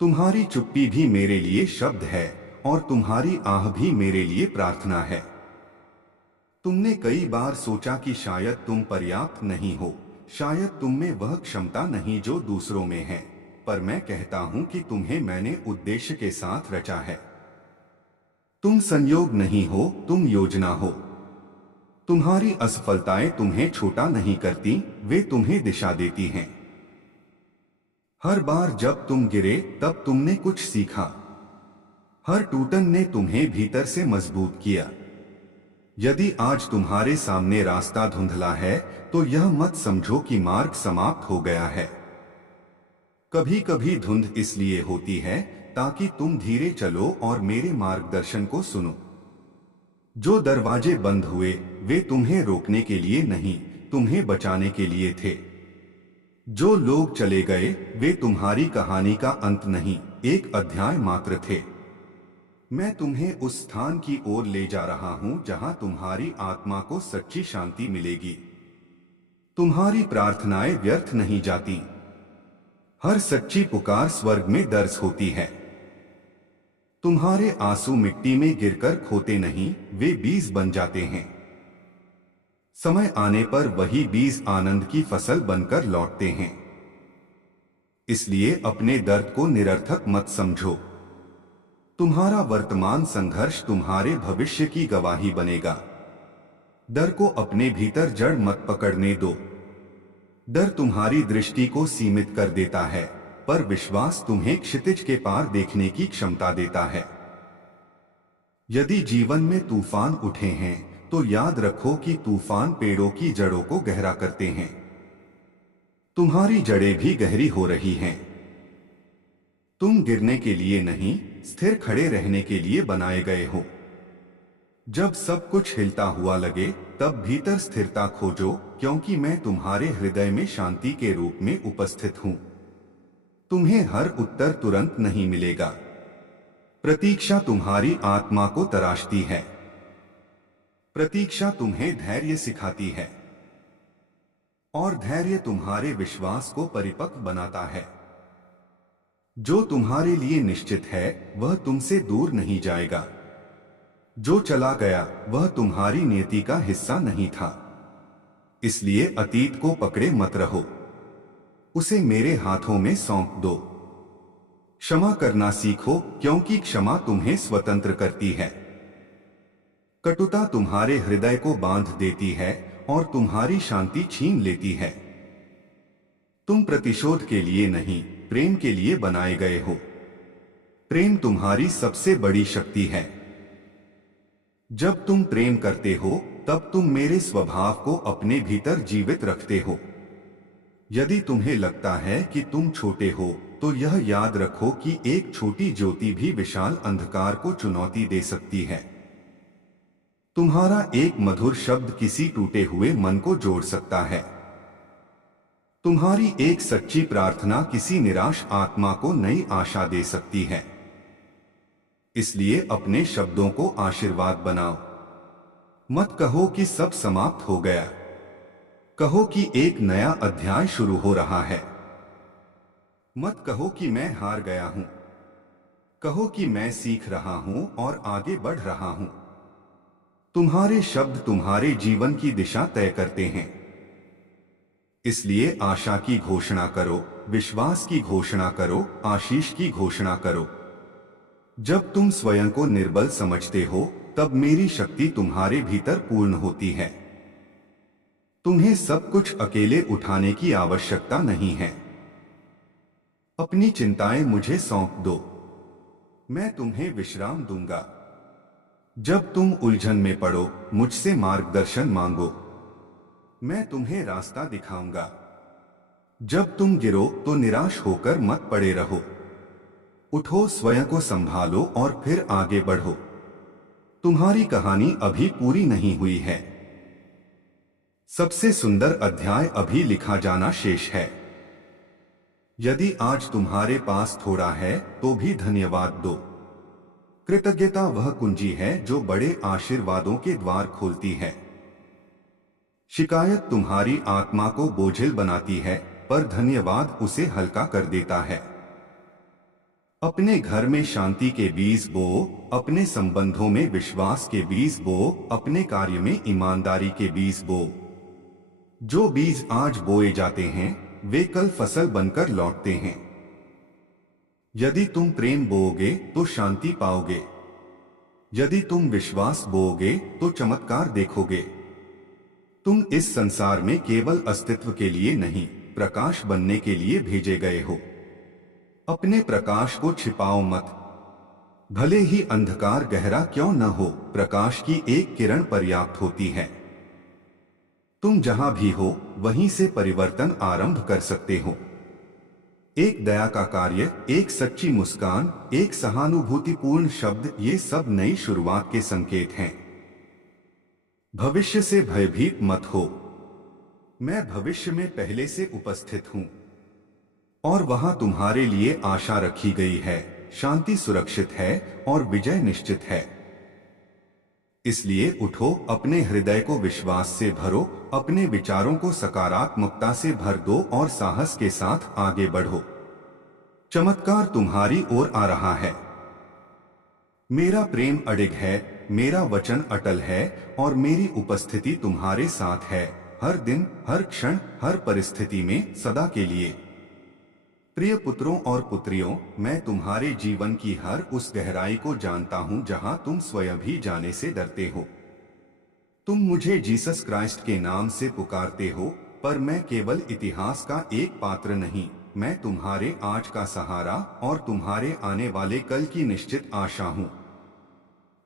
तुम्हारी चुप्पी भी मेरे लिए शब्द है और तुम्हारी आह भी मेरे लिए प्रार्थना है। तुमने कई बार सोचा कि शायद तुम पर्याप्त नहीं हो, शायद तुम में वह क्षमता नहीं जो दूसरों में है, पर मैं कहता हूँ कि तुम्हें मैंने उद्देश्य के साथ रचा है। तुम संयोग नहीं हो, तुम योजना हो। तुम्हारी असफलताएं तुम्हें छोटा नहीं करती, वे तुम्हें दिशा देती हैं। हर बार जब तुम गिरे तब तुमने कुछ सीखा। हर टूटन ने तुम्हें भीतर से मजबूत किया। यदि आज तुम्हारे सामने रास्ता धुंधला है तो यह मत समझो कि मार्ग समाप्त हो गया है। कभी कभी धुंध इसलिए होती है ताकि तुम धीरे चलो और मेरे मार्गदर्शन को सुनो। जो दरवाजे बंद हुए वे तुम्हें रोकने के लिए नहीं, तुम्हें बचाने के लिए थे। जो लोग चले गए वे तुम्हारी कहानी का अंत नहीं, एक अध्याय मात्र थे। मैं तुम्हें उस स्थान की ओर ले जा रहा हूं जहां तुम्हारी आत्मा को सच्ची शांति मिलेगी। तुम्हारी प्रार्थनाएं व्यर्थ नहीं जाती। हर सच्ची पुकार स्वर्ग में दर्ज होती है। तुम्हारे आंसू मिट्टी में गिरकर खोते नहीं, वे बीज बन जाते हैं। समय आने पर वही बीज आनंद की फसल बनकर लौटते हैं। इसलिए अपने दर्द को निरर्थक मत समझो। तुम्हारा वर्तमान संघर्ष तुम्हारे भविष्य की गवाही बनेगा। डर को अपने भीतर जड़ मत पकड़ने दो। डर तुम्हारी दृष्टि को सीमित कर देता है, पर विश्वास तुम्हें क्षितिज के पार देखने की क्षमता देता है। यदि जीवन में तूफान उठे हैं तो याद रखो कि तूफान पेड़ों की जड़ों को गहरा करते हैं। तुम्हारी जड़ें भी गहरी हो रही हैं। तुम गिरने के लिए नहीं, स्थिर खड़े रहने के लिए बनाए गए हो। जब सब कुछ हिलता हुआ लगे तब भीतर स्थिरता खोजो, क्योंकि मैं तुम्हारे हृदय में शांति के रूप में उपस्थित हूं। तुम्हें हर उत्तर तुरंत नहीं मिलेगा। प्रतीक्षा तुम्हारी आत्मा को तराशती है। प्रतीक्षा तुम्हें धैर्य सिखाती है और धैर्य तुम्हारे विश्वास को परिपक्व बनाता है। जो तुम्हारे लिए निश्चित है वह तुमसे दूर नहीं जाएगा। जो चला गया वह तुम्हारी नियति का हिस्सा नहीं था। इसलिए अतीत को पकड़े मत रहो, उसे मेरे हाथों में सौंप दो। क्षमा करना सीखो, क्योंकि क्षमा तुम्हें स्वतंत्र करती है। कटुता तुम्हारे हृदय को बांध देती है और तुम्हारी शांति छीन लेती है। तुम प्रतिशोध के लिए नहीं, प्रेम के लिए बनाए गए हो। प्रेम तुम्हारी सबसे बड़ी शक्ति है। जब तुम प्रेम करते हो तब तुम मेरे स्वभाव को अपने भीतर जीवित रखते हो। यदि तुम्हें लगता है कि तुम छोटे हो तो यह याद रखो कि एक छोटी ज्योति भी विशाल अंधकार को चुनौती दे सकती है। तुम्हारा एक मधुर शब्द किसी टूटे हुए मन को जोड़ सकता है। तुम्हारी एक सच्ची प्रार्थना किसी निराश आत्मा को नई आशा दे सकती है। इसलिए अपने शब्दों को आशीर्वाद बनाओ। मत कहो कि सब समाप्त हो गया। कहो कि एक नया अध्याय शुरू हो रहा है। मत कहो कि मैं हार गया हूं। कहो कि मैं सीख रहा हूं और आगे बढ़ रहा हूं। तुम्हारे शब्द तुम्हारे जीवन की दिशा तय करते हैं। इसलिए आशा की घोषणा करो, विश्वास की घोषणा करो, आशीष की घोषणा करो। जब तुम स्वयं को निर्बल समझते हो, तब मेरी शक्ति तुम्हारे भीतर पूर्ण होती है। तुम्हें सब कुछ अकेले उठाने की आवश्यकता नहीं है। अपनी चिंताएं मुझे सौंप दो। मैं तुम्हें विश्राम दूंगा। जब तुम उलझन में पड़ो, मुझसे मार्गदर्शन मांगो। मैं तुम्हें रास्ता दिखाऊंगा। जब तुम गिरो तो निराश होकर मत पड़े रहो। उठो, स्वयं को संभालो और फिर आगे बढ़ो। तुम्हारी कहानी अभी पूरी नहीं हुई है। सबसे सुंदर अध्याय अभी लिखा जाना शेष है। यदि आज तुम्हारे पास थोड़ा है तो भी धन्यवाद दो। कृतज्ञता वह कुंजी है जो बड़े आशीर्वादों के द्वार खोलती है। शिकायत तुम्हारी आत्मा को बोझिल बनाती है, पर धन्यवाद उसे हल्का कर देता है। अपने घर में शांति के बीज बो, अपने संबंधों में विश्वास के बीज बो, अपने कार्य में ईमानदारी के बीज बो। जो बीज आज बोए जाते हैं, वे कल फसल बनकर लौटते हैं। यदि तुम प्रेम बोओगे तो शांति पाओगे। यदि तुम विश्वास बोओगे तो चमत्कार देखोगे। तुम इस संसार में केवल अस्तित्व के लिए नहीं, प्रकाश बनने के लिए भेजे गए हो। अपने प्रकाश को छिपाओ मत। भले ही अंधकार गहरा क्यों न हो, प्रकाश की एक किरण पर्याप्त होती है। तुम जहां भी हो, वहीं से परिवर्तन आरंभ कर सकते हो। एक दया का कार्य, एक सच्ची मुस्कान, एक सहानुभूतिपूर्ण शब्द, ये सब नई शुरुआत के संकेत हैं। भविष्य से भयभीत मत हो। मैं भविष्य में पहले से उपस्थित हूं और वहां तुम्हारे लिए आशा रखी गई है, शांति सुरक्षित है और विजय निश्चित है। इसलिए उठो, अपने हृदय को विश्वास से भरो, अपने विचारों को सकारात्मकता से भर दो और साहस के साथ आगे बढ़ो। चमत्कार तुम्हारी ओर आ रहा है। मेरा प्रेम अडिग है, मेरा वचन अटल है और मेरी उपस्थिति तुम्हारे साथ है, हर दिन, हर क्षण, हर परिस्थिति में, सदा के लिए। प्रिय पुत्रों और पुत्रियों, मैं तुम्हारे जीवन की हर उस गहराई को जानता हूं जहां तुम स्वयं भी जाने से डरते हो। तुम मुझे जीसस क्राइस्ट के नाम से पुकारते हो, पर मैं केवल इतिहास का एक पात्र नहीं, मैं तुम्हारे आज का सहारा और तुम्हारे आने वाले कल की निश्चित आशा हूं।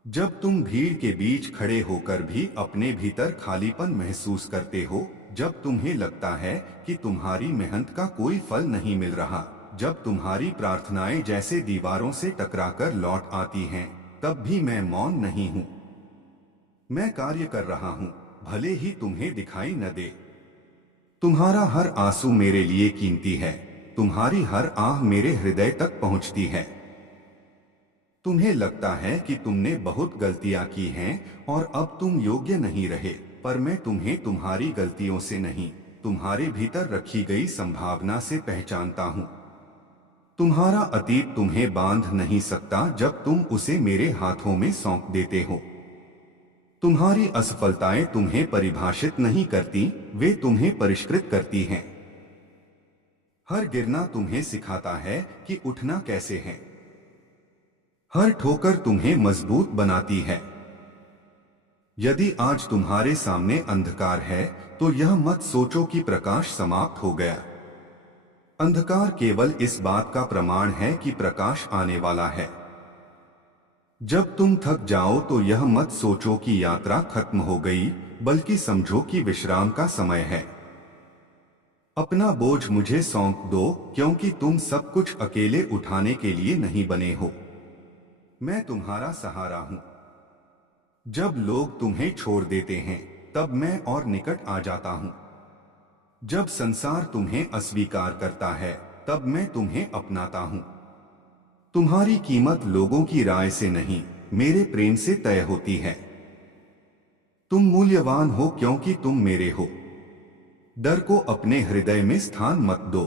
जब तुम भीड़ के बीच खड़े होकर भी अपने भीतर खालीपन महसूस करते हो, जब तुम्हें लगता है कि तुम्हारी मेहनत का कोई फल नहीं मिल रहा, जब तुम्हारी प्रार्थनाएं जैसे दीवारों से टकराकर लौट आती हैं, तब भी मैं मौन नहीं हूं। मैं कार्य कर रहा हूं, भले ही तुम्हें दिखाई न दे। तुम्हारा हर आंसू मेरे लिए कीमती है, तुम्हारी हर आह मेरे हृदय तक पहुंचती है। तुम्हें लगता है कि तुमने बहुत गलतियां की हैं और अब तुम योग्य नहीं रहे, पर मैं तुम्हें तुम्हारी गलतियों से नहीं, तुम्हारे भीतर रखी गई संभावना से पहचानता हूं। तुम्हारा अतीत तुम्हें बांध नहीं सकता जब तुम उसे मेरे हाथों में सौंप देते हो। तुम्हारी असफलताएं तुम्हें परिभाषित नहीं करती, वे तुम्हें परिष्कृत करती हैं। हर गिरना तुम्हें सिखाता है कि उठना कैसे है। हर ठोकर तुम्हें मजबूत बनाती है। यदि आज तुम्हारे सामने अंधकार है, तो यह मत सोचो कि प्रकाश समाप्त हो गया। अंधकार केवल इस बात का प्रमाण है कि प्रकाश आने वाला है। जब तुम थक जाओ तो यह मत सोचो कि यात्रा खत्म हो गई, बल्कि समझो कि विश्राम का समय है। अपना बोझ मुझे सौंप दो, क्योंकि तुम सब कुछ अकेले उठाने के लिए नहीं बने हो। मैं तुम्हारा सहारा हूं। जब लोग तुम्हें छोड़ देते हैं, तब मैं और निकट आ जाता हूं। जब संसार तुम्हें अस्वीकार करता है तब मैं तुम्हें अपनाता हूं। तुम्हारी कीमत लोगों की राय से नहीं, मेरे प्रेम से तय होती है। तुम मूल्यवान हो क्योंकि तुम मेरे हो। डर को अपने हृदय में स्थान मत दो।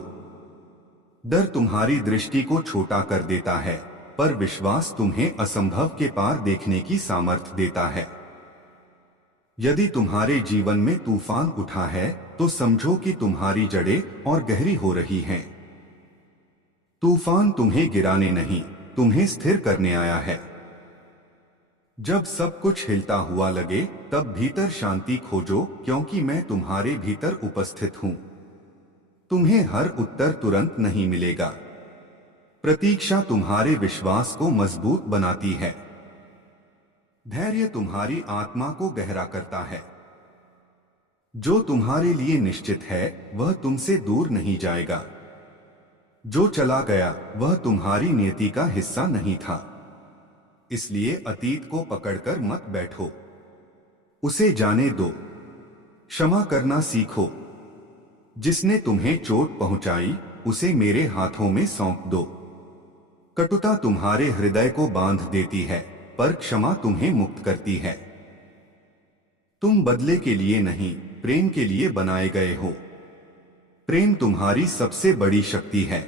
डर तुम्हारी दृष्टि को छोटा कर देता है, पर विश्वास तुम्हें असंभव के पार देखने की सामर्थ्य देता है। यदि तुम्हारे जीवन में तूफान उठा है तो समझो कि तुम्हारी जड़ें और गहरी हो रही हैं। तूफान तुम्हें गिराने नहीं, तुम्हें स्थिर करने आया है। जब सब कुछ हिलता हुआ लगे तब भीतर शांति खोजो, क्योंकि मैं तुम्हारे भीतर उपस्थित हूं। तुम्हें हर उत्तर तुरंत नहीं मिलेगा। प्रतीक्षा तुम्हारे विश्वास को मजबूत बनाती है। धैर्य तुम्हारी आत्मा को गहरा करता है। जो तुम्हारे लिए निश्चित है वह तुमसे दूर नहीं जाएगा। जो चला गया वह तुम्हारी नियति का हिस्सा नहीं था। इसलिए अतीत को पकड़कर मत बैठो, उसे जाने दो। क्षमा करना सीखो। जिसने तुम्हें चोट पहुंचाई उसे मेरे हाथों में सौंप दो। कटुता तुम्हारे हृदय को बांध देती है, पर क्षमा तुम्हें मुक्त करती है। तुम बदले के लिए नहीं, प्रेम के लिए बनाए गए हो। प्रेम तुम्हारी सबसे बड़ी शक्ति है।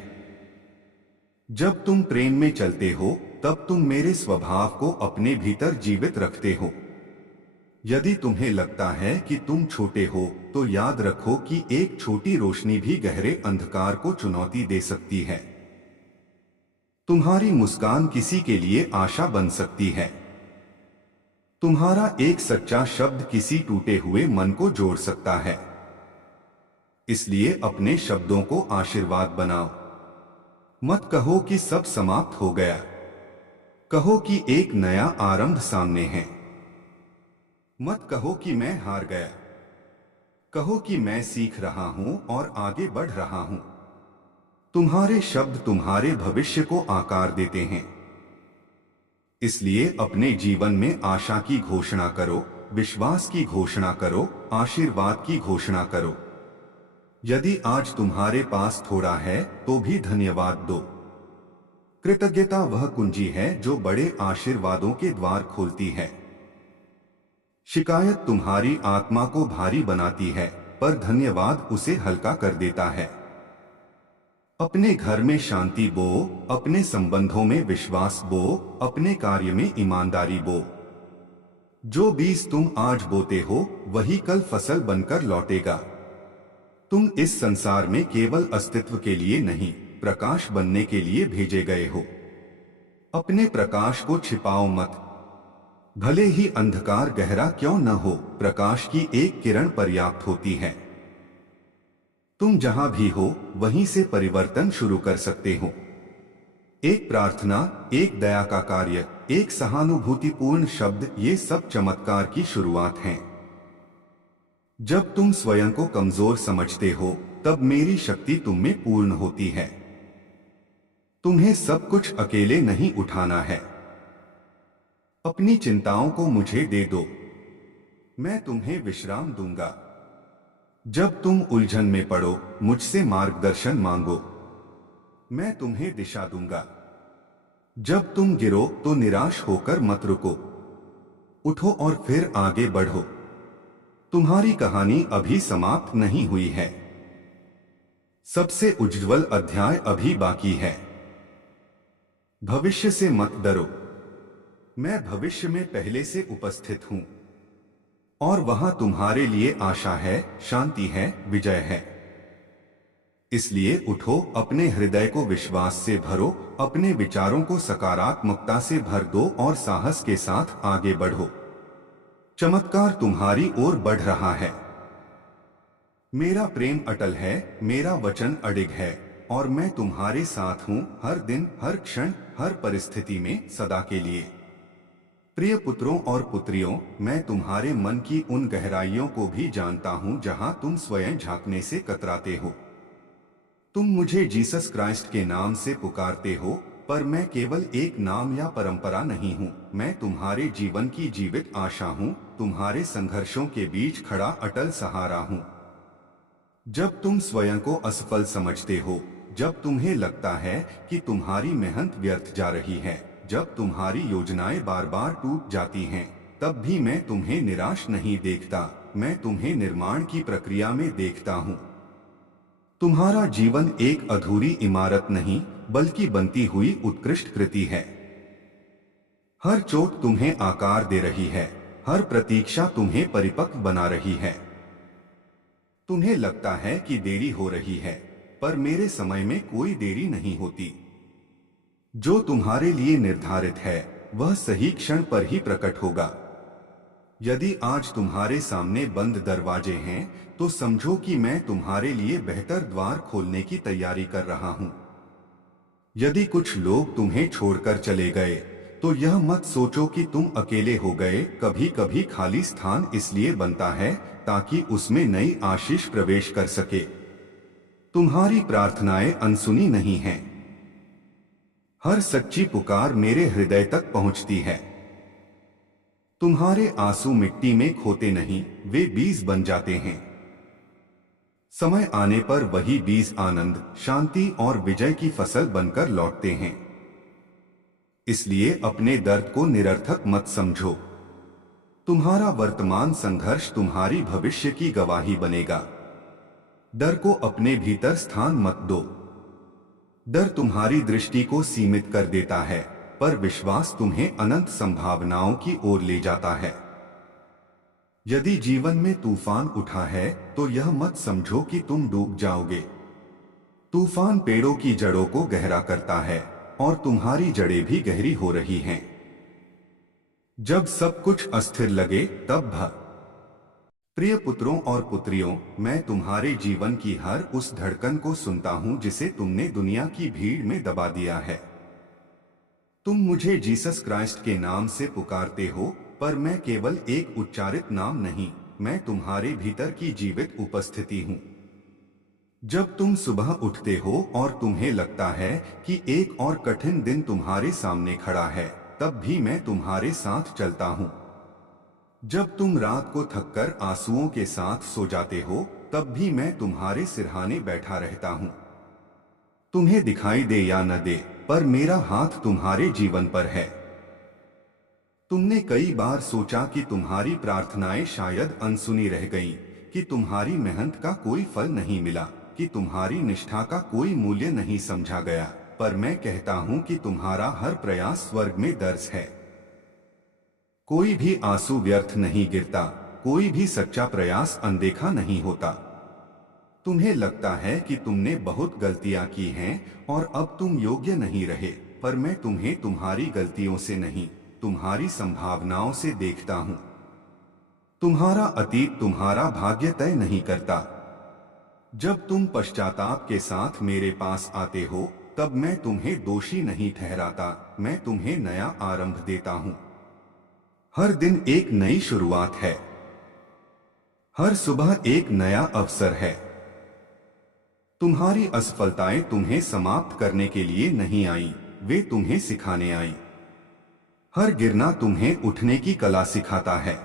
जब तुम प्रेम में चलते हो तब तुम मेरे स्वभाव को अपने भीतर जीवित रखते हो। यदि तुम्हें लगता है कि तुम छोटे हो तो याद रखो कि एक छोटी रोशनी भी गहरे अंधकार को चुनौती दे सकती है। तुम्हारी मुस्कान किसी के लिए आशा बन सकती है। तुम्हारा एक सच्चा शब्द किसी टूटे हुए मन को जोड़ सकता है। इसलिए अपने शब्दों को आशीर्वाद बनाओ। मत कहो कि सब समाप्त हो गया, कहो कि एक नया आरंभ सामने है। मत कहो कि मैं हार गया, कहो कि मैं सीख रहा हूं और आगे बढ़ रहा हूं। तुम्हारे शब्द तुम्हारे भविष्य को आकार देते हैं। इसलिए अपने जीवन में आशा की घोषणा करो, विश्वास की घोषणा करो, आशीर्वाद की घोषणा करो। यदि आज तुम्हारे पास थोड़ा है तो भी धन्यवाद दो। कृतज्ञता वह कुंजी है जो बड़े आशीर्वादों के द्वार खोलती है। शिकायत तुम्हारी आत्मा को भारी बनाती है, पर धन्यवाद उसे हल्का कर देता है। अपने घर में शांति बो, अपने संबंधों में विश्वास बो, अपने कार्य में ईमानदारी बो। जो बीज तुम आज बोते हो वही कल फसल बनकर लौटेगा। तुम इस संसार में केवल अस्तित्व के लिए नहीं, प्रकाश बनने के लिए भेजे गए हो। अपने प्रकाश को छिपाओ मत। भले ही अंधकार गहरा क्यों न हो, प्रकाश की एक किरण पर्याप्त होती है। तुम जहां भी हो वहीं से परिवर्तन शुरू कर सकते हो। एक प्रार्थना, एक दया का कार्य, एक सहानुभूतिपूर्ण शब्द, ये सब चमत्कार की शुरुआत हैं। जब तुम स्वयं को कमजोर समझते हो तब मेरी शक्ति तुम में पूर्ण होती है। तुम्हें सब कुछ अकेले नहीं उठाना है। अपनी चिंताओं को मुझे दे दो, मैं तुम्हें विश्राम दूंगा। जब तुम उलझन में पड़ो मुझसे मार्गदर्शन मांगो, मैं तुम्हें दिशा दूंगा। जब तुम गिरो तो निराश होकर मत रुको, उठो और फिर आगे बढ़ो। तुम्हारी कहानी अभी समाप्त नहीं हुई है। सबसे उज्ज्वल अध्याय अभी बाकी है। भविष्य से मत डरो। मैं भविष्य में पहले से उपस्थित हूं और वहां तुम्हारे लिए आशा है, शांति है, विजय है। इसलिए उठो, अपने हृदय को विश्वास से भरो, अपने विचारों को सकारात्मकता से भर दो और साहस के साथ आगे बढ़ो। चमत्कार तुम्हारी ओर बढ़ रहा है। मेरा प्रेम अटल है, मेरा वचन अडिग है और मैं तुम्हारे साथ हूं, हर दिन, हर क्षण, हर परिस्थिति में, सदा के लिए। प्रिय पुत्रों और पुत्रियों, मैं तुम्हारे मन की उन गहराइयों को भी जानता हूं जहां तुम स्वयं झांकने से कतराते हो। तुम मुझे जीसस क्राइस्ट के नाम से पुकारते हो, पर मैं केवल एक नाम या परंपरा नहीं हूं। मैं तुम्हारे जीवन की जीवित आशा हूं, तुम्हारे संघर्षों के बीच खड़ा अटल सहारा हूं। जब तुम स्वयं को असफल समझते हो, जब तुम्हें लगता है कि तुम्हारी मेहनत व्यर्थ जा रही है, जब तुम्हारी योजनाएं बार बार टूट जाती हैं, तब भी मैं तुम्हें निराश नहीं देखता। मैं तुम्हें निर्माण की प्रक्रिया में देखता हूँ। तुम्हारा जीवन एक अधूरी इमारत नहीं, बल्कि बनती हुई उत्कृष्ट कृति है। हर चोट तुम्हें आकार दे रही है, हर प्रतीक्षा तुम्हें परिपक्व बना रही है। तुम्हें लगता है कि देरी हो रही है, पर मेरे समय में कोई देरी नहीं होती। जो तुम्हारे लिए निर्धारित है, वह सही क्षण पर ही प्रकट होगा। यदि आज तुम्हारे सामने बंद दरवाजे हैं, तो समझो कि मैं तुम्हारे लिए बेहतर द्वार खोलने की तैयारी कर रहा हूं। यदि कुछ लोग तुम्हें छोड़कर चले गए, तो यह मत सोचो कि तुम अकेले हो गए। कभी कभी खाली स्थान इसलिए बनता है ताकि उसमें नई आशीष प्रवेश कर सके। तुम्हारी प्रार्थनाएं अनसुनी नहीं हैं। हर सच्ची पुकार मेरे हृदय तक पहुंचती है। तुम्हारे आंसू मिट्टी में खोते नहीं, वे बीज बन जाते हैं। समय आने पर वही बीज आनंद, शांति और विजय की फसल बनकर लौटते हैं। इसलिए अपने दर्द को निरर्थक मत समझो। तुम्हारा वर्तमान संघर्ष तुम्हारी भविष्य की गवाही बनेगा। डर को अपने भीतर स्थान मत दो। डर तुम्हारी दृष्टि को सीमित कर देता है, पर विश्वास तुम्हें अनंत संभावनाओं की ओर ले जाता है। यदि जीवन में तूफान उठा है, तो यह मत समझो कि तुम डूब जाओगे। तूफान पेड़ों की जड़ों को गहरा करता है, और तुम्हारी जड़ें भी गहरी हो रही हैं। जब सब कुछ अस्थिर लगे, तब प्रिय पुत्रों और पुत्रियों, मैं तुम्हारे जीवन की हर उस धड़कन को सुनता हूं जिसे तुमने दुनिया की भीड़ में दबा दिया है। तुम मुझे जीसस क्राइस्ट के नाम से पुकारते हो, पर मैं केवल एक उच्चारित नाम नहीं, मैं तुम्हारे भीतर की जीवित उपस्थिति हूं। जब तुम सुबह उठते हो और तुम्हें लगता है कि एक और कठिन दिन तुम्हारे सामने खड़ा है, तब भी मैं तुम्हारे साथ चलता हूं। जब तुम रात को थककर आंसुओं के साथ सो जाते हो, तब भी मैं तुम्हारे सिरहाने बैठा रहता हूं। तुम्हें दिखाई दे या न दे, पर मेरा हाथ तुम्हारे जीवन पर है। तुमने कई बार सोचा कि तुम्हारी प्रार्थनाएं शायद अनसुनी रह गईं, कि तुम्हारी मेहनत का कोई फल नहीं मिला, कि तुम्हारी निष्ठा का कोई मूल्य नहीं समझा गया। पर मैं कहता हूं कि तुम्हारा हर प्रयास स्वर्ग में दर्ज है। कोई भी आंसू व्यर्थ नहीं गिरता, कोई भी सच्चा प्रयास अनदेखा नहीं होता। तुम्हें लगता है कि तुमने बहुत गलतियां की हैं और अब तुम योग्य नहीं रहे, पर मैं तुम्हें तुम्हारी गलतियों से नहीं, तुम्हारी संभावनाओं से देखता हूं। तुम्हारा अतीत तुम्हारा भाग्य तय नहीं करता। जब तुम पश्चाताप के साथ मेरे पास आते हो, तब मैं तुम्हें दोषी नहीं ठहराता, मैं तुम्हें नया आरंभ देता हूं। हर दिन एक नई शुरुआत है। हर सुबह एक नया अवसर है। तुम्हारी असफलताएं तुम्हें समाप्त करने के लिए नहीं आई, वे तुम्हें सिखाने आई। हर गिरना तुम्हें उठने की कला सिखाता है।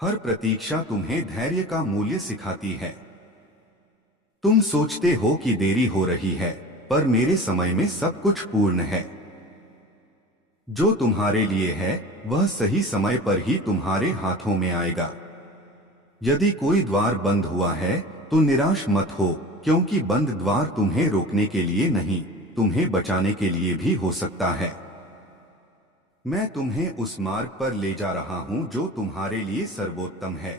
हर प्रतीक्षा तुम्हें धैर्य का मूल्य सिखाती है। तुम सोचते हो कि देरी हो रही है, पर मेरे समय में सब कुछ पूर्ण है। जो तुम्हारे लिए है, वह सही समय पर ही तुम्हारे हाथों में आएगा। यदि कोई द्वार बंद हुआ है, तो निराश मत हो, क्योंकि बंद द्वार तुम्हें रोकने के लिए नहीं, तुम्हें बचाने के लिए भी हो सकता है। मैं तुम्हें उस मार्ग पर ले जा रहा हूं जो तुम्हारे लिए सर्वोत्तम है।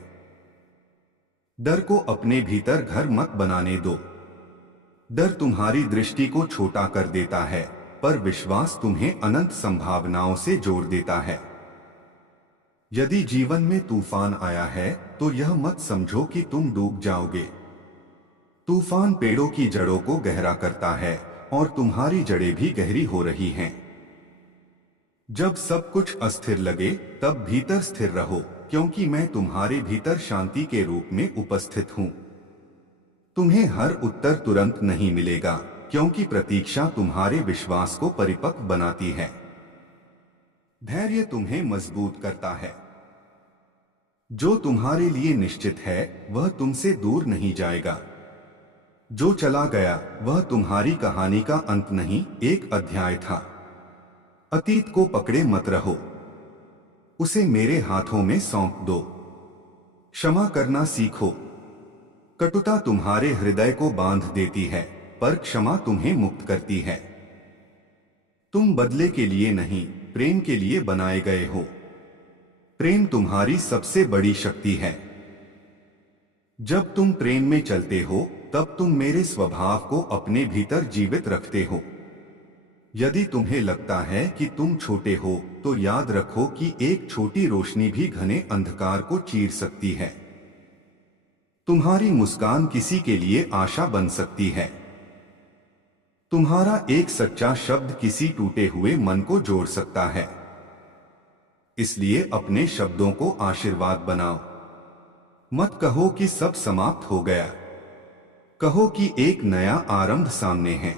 डर को अपने भीतर घर मत बनाने दो। डर तुम्हारी दृष्टि को छोटा कर देता है, पर विश्वास तुम्हें अनंत संभावनाओं से जोड़ देता है। यदि जीवन में तूफान आया है, तो यह मत समझो कि तुम डूब जाओगे। तूफान पेड़ों की जड़ों को गहरा करता है, और तुम्हारी जड़ें भी गहरी हो रही हैं। जब सब कुछ अस्थिर लगे, तब भीतर स्थिर रहो, क्योंकि मैं तुम्हारे भीतर शांति के रूप में उपस्थित हूं। तुम्हें हर उत्तर तुरंत नहीं मिलेगा, क्योंकि प्रतीक्षा तुम्हारे विश्वास को परिपक्व बनाती है। धैर्य तुम्हें मजबूत करता है। जो तुम्हारे लिए निश्चित है वह तुमसे दूर नहीं जाएगा। जो चला गया वह तुम्हारी कहानी का अंत नहीं, एक अध्याय था। अतीत को पकड़े मत रहो, उसे मेरे हाथों में सौंप दो। क्षमा करना सीखो। कटुता तुम्हारे हृदय को बांध देती है, पर क्षमा तुम्हें मुक्त करती है। तुम बदले के लिए नहीं, प्रेम के लिए बनाए गए हो। प्रेम तुम्हारी सबसे बड़ी शक्ति है। जब तुम प्रेम में चलते हो तब तुम मेरे स्वभाव को अपने भीतर जीवित रखते हो। यदि तुम्हें लगता है कि तुम छोटे हो तो याद रखो कि एक छोटी रोशनी भी घने अंधकार को चीर सकती है। तुम्हारी मुस्कान किसी के लिए आशा बन सकती है। तुम्हारा एक सच्चा शब्द किसी टूटे हुए मन को जोड़ सकता है। इसलिए अपने शब्दों को आशीर्वाद बनाओ। मत कहो कि सब समाप्त हो गया, कहो कि एक नया आरंभ सामने है।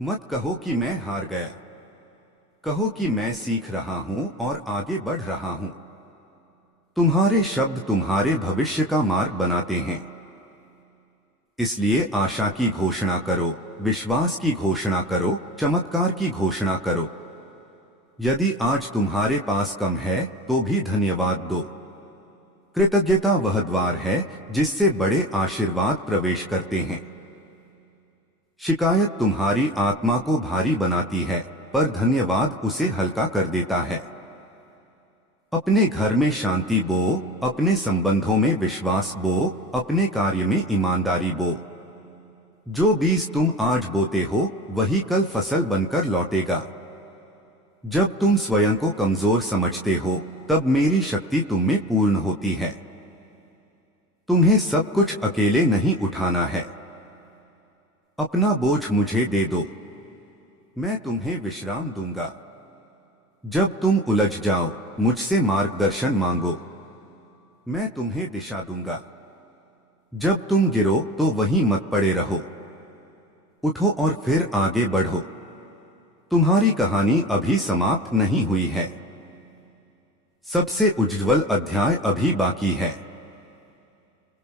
मत कहो कि मैं हार गया, कहो कि मैं सीख रहा हूं और आगे बढ़ रहा हूं। तुम्हारे शब्द तुम्हारे भविष्य का मार्ग बनाते हैं। इसलिए आशा की घोषणा करो, विश्वास की घोषणा करो, चमत्कार की घोषणा करो। यदि आज तुम्हारे पास कम है तो भी धन्यवाद दो। कृतज्ञता वह द्वार है जिससे बड़े आशीर्वाद प्रवेश करते हैं। शिकायत तुम्हारी आत्मा को भारी बनाती है, पर धन्यवाद उसे हल्का कर देता है। अपने घर में शांति बो, अपने संबंधों में विश्वास बो, अपने कार्य में ईमानदारी बो। जो बीज तुम आज बोते हो वही कल फसल बनकर लौटेगा। जब तुम स्वयं को कमजोर समझते हो तब मेरी शक्ति तुम में पूर्ण होती है। तुम्हें सब कुछ अकेले नहीं उठाना है। अपना बोझ मुझे दे दो, मैं तुम्हें विश्राम दूंगा। जब तुम उलझ जाओ मुझसे मार्गदर्शन मांगो, मैं तुम्हें दिशा दूंगा। जब तुम गिरो तो वहीं मत पड़े रहो, उठो और फिर आगे बढ़ो। तुम्हारी कहानी अभी समाप्त नहीं हुई है। सबसे उज्ज्वल अध्याय अभी बाकी है।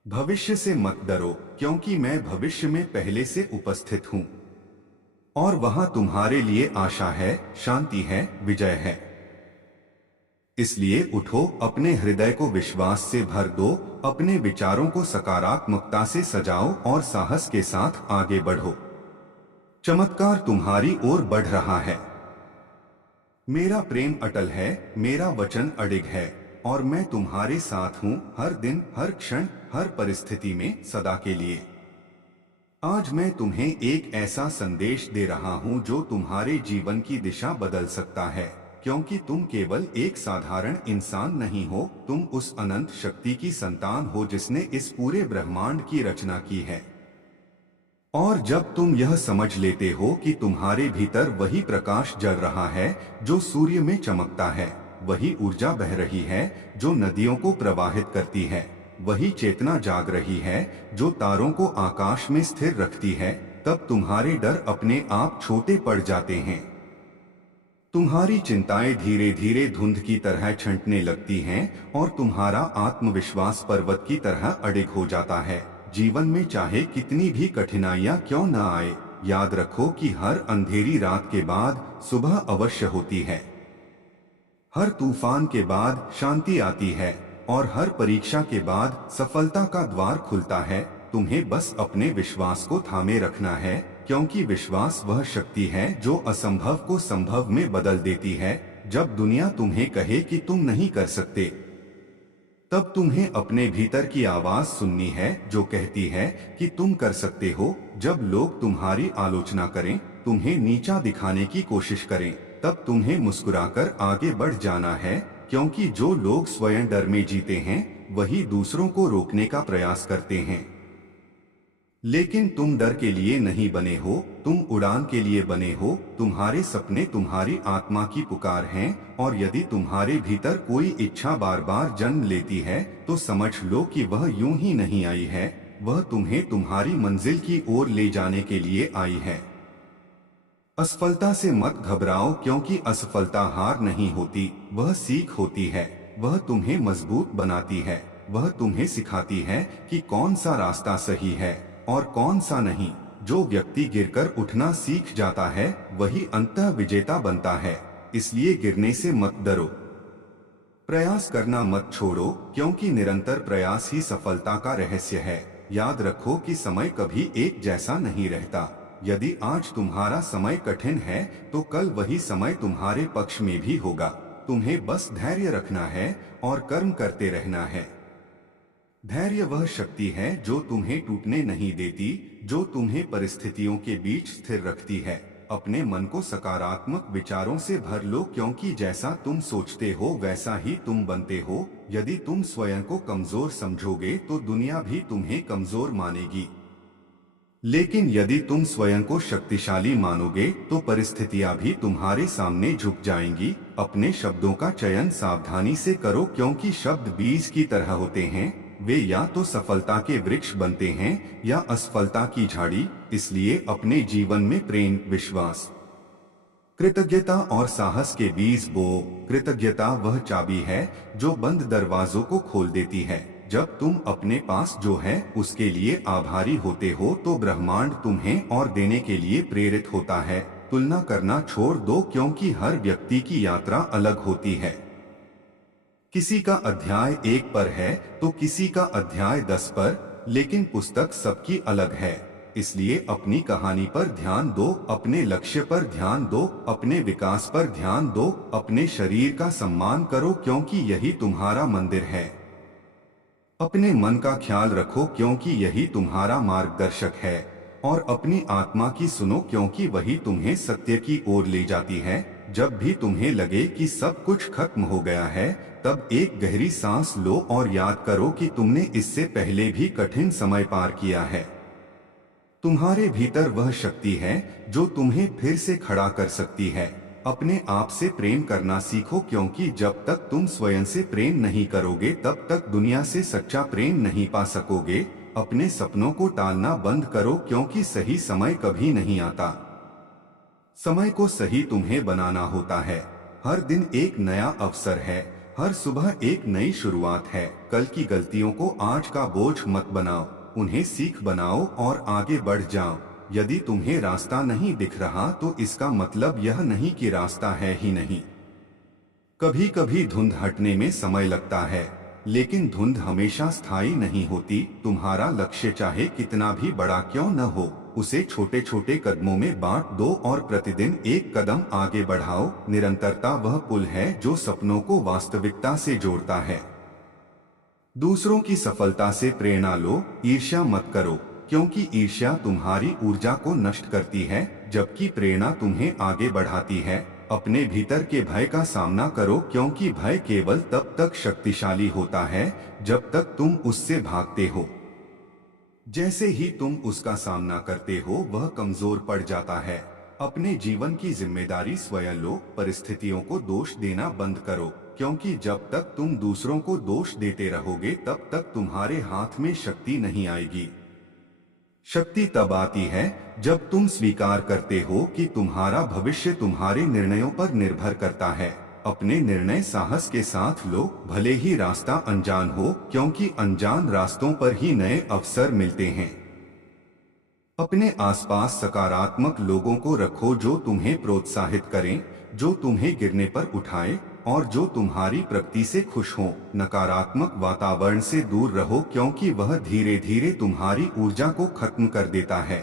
भविष्य से मत डरो, क्योंकि मैं भविष्य में पहले से उपस्थित हूं और वहां तुम्हारे लिए आशा है, शांति है, विजय है। इसलिए उठो, अपने हृदय को विश्वास से भर दो, अपने विचारों को सकारात्मकता से सजाओ और साहस के साथ आगे बढ़ो। चमत्कार तुम्हारी ओर बढ़ रहा है। मेरा प्रेम अटल है, मेरा वचन अडिग है और मैं तुम्हारे साथ हूं, हर दिन, हर क्षण, हर परिस्थिति में, सदा के लिए। आज मैं तुम्हें एक ऐसा संदेश दे रहा हूं जो तुम्हारे जीवन की दिशा बदल सकता है, क्योंकि तुम केवल एक साधारण इंसान नहीं हो, तुम उस अनंत शक्ति की संतान हो जिसने इस पूरे ब्रह्मांड की रचना की है। और जब तुम यह समझ लेते हो कि तुम्हारे भीतर वही प्रकाश जल रहा है जो सूर्य में चमकता है, वही ऊर्जा बह रही है जो नदियों को प्रवाहित करती है, वही चेतना जाग रही है जो तारों को आकाश में स्थिर रखती है, तब तुम्हारे डर अपने आप छोटे पड़ जाते हैं। तुम्हारी चिंताएं धीरे धीरे धुंध की तरह छंटने लगती हैं और तुम्हारा आत्मविश्वास पर्वत की तरह अडिग हो जाता है। जीवन में चाहे कितनी भी कठिनाइयां क्यों न आए, याद रखो कि हर अंधेरी रात के बाद सुबह अवश्य होती है। हर तूफान के बाद शांति आती है और हर परीक्षा के बाद सफलता का द्वार खुलता है। तुम्हें बस अपने विश्वास को थामे रखना है, क्योंकि विश्वास वह शक्ति है जो असंभव को संभव में बदल देती है। जब दुनिया तुम्हें कहे कि तुम नहीं कर सकते, तब तुम्हें अपने भीतर की आवाज सुननी है जो कहती है कि तुम कर सकते हो। जब लोग तुम्हारी आलोचना करें, तुम्हें नीचा दिखाने की कोशिश करें, तब तुम्हें मुस्कुराकर आगे बढ़ जाना है, क्योंकि जो लोग स्वयं डर में जीते हैं वही दूसरों को रोकने का प्रयास करते हैं। लेकिन तुम डर के लिए नहीं बने हो, तुम उड़ान के लिए बने हो। तुम्हारे सपने तुम्हारी आत्मा की पुकार हैं और यदि तुम्हारे भीतर कोई इच्छा बार बार जन्म लेती है तो समझ लो कि वह यूं ही नहीं आई है, वह तुम्हें तुम्हारी मंजिल की ओर ले जाने के लिए आई है। असफलता से मत घबराओ, क्योंकि असफलता हार नहीं होती, वह सीख होती है। वह तुम्हें मजबूत बनाती है। वह तुम्हें सिखाती है कि कौन सा रास्ता सही है और कौन सा नहीं। जो व्यक्ति गिरकर उठना सीख जाता है वही अंततः विजेता बनता है। इसलिए गिरने से मत डरो, प्रयास करना मत छोड़ो, क्योंकि निरंतर प्रयास ही सफलता का रहस्य है। याद रखो कि समय कभी एक जैसा नहीं रहता। यदि आज तुम्हारा समय कठिन है तो कल वही समय तुम्हारे पक्ष में भी होगा। तुम्हें बस धैर्य रखना है और कर्म करते रहना है। धैर्य वह शक्ति है जो तुम्हें टूटने नहीं देती, जो तुम्हें परिस्थितियों के बीच स्थिर रखती है। अपने मन को सकारात्मक विचारों से भर लो, क्योंकि जैसा तुम सोचते हो वैसा ही तुम बनते हो। यदि तुम स्वयं को कमजोर समझोगे तो दुनिया भी तुम्हें कमजोर मानेगी, लेकिन यदि तुम स्वयं को शक्तिशाली मानोगे तो परिस्थितियां भी तुम्हारे सामने झुक जाएंगी। अपने शब्दों का चयन सावधानी से करो, क्योंकि शब्द बीज की तरह होते हैं। वे या तो सफलता के वृक्ष बनते हैं या असफलता की झाड़ी। इसलिए अपने जीवन में प्रेम, विश्वास, कृतज्ञता और साहस के बीज बो। कृतज्ञता वह चाबी है जो बंद दरवाजों को खोल देती है। जब तुम अपने पास जो है उसके लिए आभारी होते हो तो ब्रह्मांड तुम्हें और देने के लिए प्रेरित होता है। तुलना करना छोड़ दो, क्योंकि हर व्यक्ति की यात्रा अलग होती है। किसी का अध्याय 1 पर है तो किसी का अध्याय 10 पर, लेकिन पुस्तक सबकी अलग है। इसलिए अपनी कहानी पर ध्यान दो, अपने लक्ष्य पर ध्यान दो, अपने विकास पर ध्यान दो, अपने शरीर का सम्मान करो, क्योंकि यही तुम्हारा मंदिर है। अपने मन का ख्याल रखो, क्योंकि यही तुम्हारा मार्गदर्शक है। और अपनी आत्मा की सुनो, क्योंकि वही तुम्हें सत्य की ओर ले जाती है। जब भी तुम्हें लगे कि सब कुछ खत्म हो गया है, तब एक गहरी सांस लो और याद करो कि तुमने इससे पहले भी कठिन समय पार किया है। तुम्हारे भीतर वह शक्ति है जो तुम्हें फिर से खड़ा कर सकती है। अपने आप से प्रेम करना सीखो, क्योंकि जब तक तुम स्वयं से प्रेम नहीं करोगे तब तक दुनिया से सच्चा प्रेम नहीं पा सकोगे। अपने सपनों को टालना बंद करो, क्योंकि सही समय कभी नहीं आता। समय को सही तुम्हें बनाना होता है। हर दिन एक नया अवसर है, हर सुबह एक नई शुरुआत है। कल की गलतियों को आज का बोझ मत बनाओ, उन्हें सीख बनाओ और आगे बढ़ जाओ। यदि तुम्हें रास्ता नहीं दिख रहा तो इसका मतलब यह नहीं कि रास्ता है ही नहीं। कभी कभी धुंध हटने में समय लगता है, लेकिन धुंध हमेशा स्थायी नहीं होती। तुम्हारा लक्ष्य चाहे कितना भी बड़ा क्यों न हो, उसे छोटे छोटे कदमों में बांट दो और प्रतिदिन एक कदम आगे बढ़ाओ। निरंतरता वह पुल है जो सपनों को वास्तविकता से जोड़ता है। दूसरों की सफलता से प्रेरणा लो, ईर्ष्या मत करो, क्योंकि ईर्ष्या तुम्हारी ऊर्जा को नष्ट करती है, जबकि प्रेरणा तुम्हें आगे बढ़ाती है। अपने भीतर के भय का सामना करो, क्योंकि भय केवल तब तक शक्तिशाली होता है जब तक तुम उससे भागते हो। जैसे ही तुम उसका सामना करते हो वह कमजोर पड़ जाता है। अपने जीवन की जिम्मेदारी स्वयं लो, परिस्थितियों को दोष देना बंद करो, क्योंकि जब तक तुम दूसरों को दोष देते रहोगे तब तक तुम्हारे हाथ में शक्ति नहीं आएगी। शक्ति तब आती है जब तुम स्वीकार करते हो कि तुम्हारा भविष्य तुम्हारे निर्णयों पर निर्भर करता है। अपने निर्णय साहस के साथ लो, भले ही रास्ता अनजान हो, क्योंकि अनजान रास्तों पर ही नए अवसर मिलते हैं। अपने आसपास सकारात्मक लोगों को रखो जो तुम्हें प्रोत्साहित करें, जो तुम्हें गिरने पर उठाएं और जो तुम्हारी प्रगति से खुश हों। नकारात्मक वातावरण से दूर रहो, क्योंकि वह धीरे धीरे तुम्हारी ऊर्जा को खत्म कर देता है।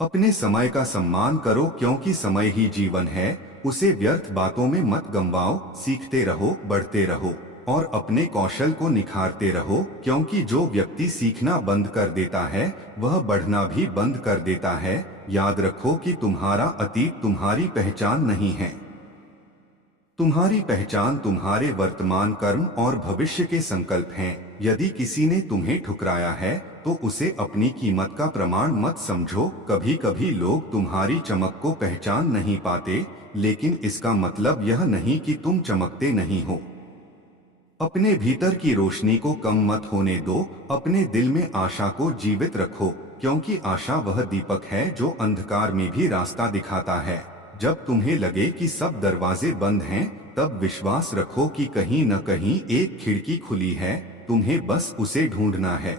अपने समय का सम्मान करो, क्योंकि समय ही जीवन है। उसे व्यर्थ बातों में मत गंवाओ। सीखते रहो, बढ़ते रहो और अपने कौशल को निखारते रहो, क्योंकि जो व्यक्ति सीखना बंद कर देता है वह बढ़ना भी बंद कर देता है। याद रखो कि तुम्हारा अतीत तुम्हारी पहचान नहीं है। तुम्हारी पहचान तुम्हारे वर्तमान कर्म और भविष्य के संकल्प हैं। यदि किसी ने तुम्हें ठुकराया है तो उसे अपनी कीमत का प्रमाण मत समझो। कभी कभी लोग तुम्हारी चमक को पहचान नहीं पाते, लेकिन इसका मतलब यह नहीं कि तुम चमकते नहीं हो। अपने भीतर की रोशनी को कम मत होने दो। अपने दिल में आशा को जीवित रखो, क्योंकि आशा वह दीपक है जो अंधकार में भी रास्ता दिखाता है। जब तुम्हें लगे कि सब दरवाजे बंद हैं, तब विश्वास रखो कि कहीं न कहीं एक खिड़की खुली है, तुम्हें बस उसे ढूंढना है।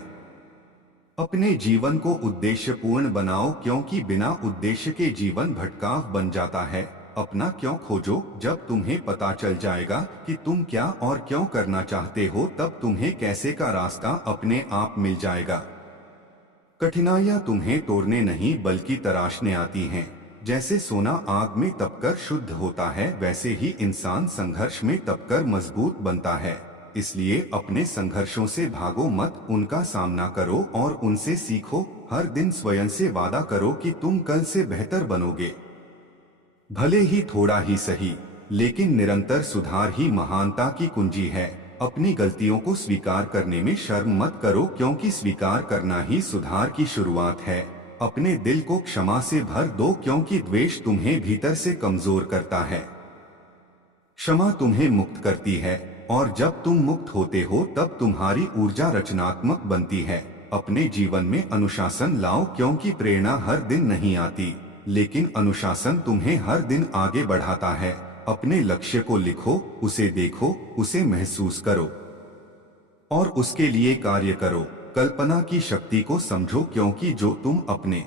अपने जीवन को उद्देश्यपूर्ण बनाओ, क्योंकि बिना उद्देश्य के जीवन भटकाव बन जाता है। अपना क्यों खोजो। जब तुम्हें पता चल जाएगा कि तुम क्या और क्यों करना चाहते हो, तब तुम्हें कैसे का रास्ता अपने आप मिल जाएगा। कठिनाइयां तुम्हें तोड़ने नहीं बल्कि तराशने आती हैं। जैसे सोना आग में तपकर शुद्ध होता है, वैसे ही इंसान संघर्ष में तपकर मजबूत बनता है। इसलिए अपने संघर्षों से भागो मत, उनका सामना करो और उनसे सीखो। हर दिन स्वयं से वादा करो कि तुम कल से बेहतर बनोगे। भले ही थोड़ा ही सही, लेकिन निरंतर सुधार ही महानता की कुंजी है। अपनी गलतियों को स्वीकार करने में शर्म मत करो, क्योंकि स्वीकार करना ही सुधार की शुरुआत है। अपने दिल को क्षमा से भर दो, क्योंकि द्वेष तुम्हें भीतर से कमजोर करता है। क्षमा तुम्हें मुक्त करती है, और जब तुम मुक्त होते हो तब तुम्हारी ऊर्जा रचनात्मक बनती है। अपने जीवन में अनुशासन लाओ, क्योंकि प्रेरणा हर दिन नहीं आती, लेकिन अनुशासन तुम्हें हर दिन आगे बढ़ाता है। अपने लक्ष्य को लिखो, उसे देखो, उसे महसूस करो और उसके लिए कार्य करो। कल्पना की शक्ति को समझो, क्योंकि जो तुम अपने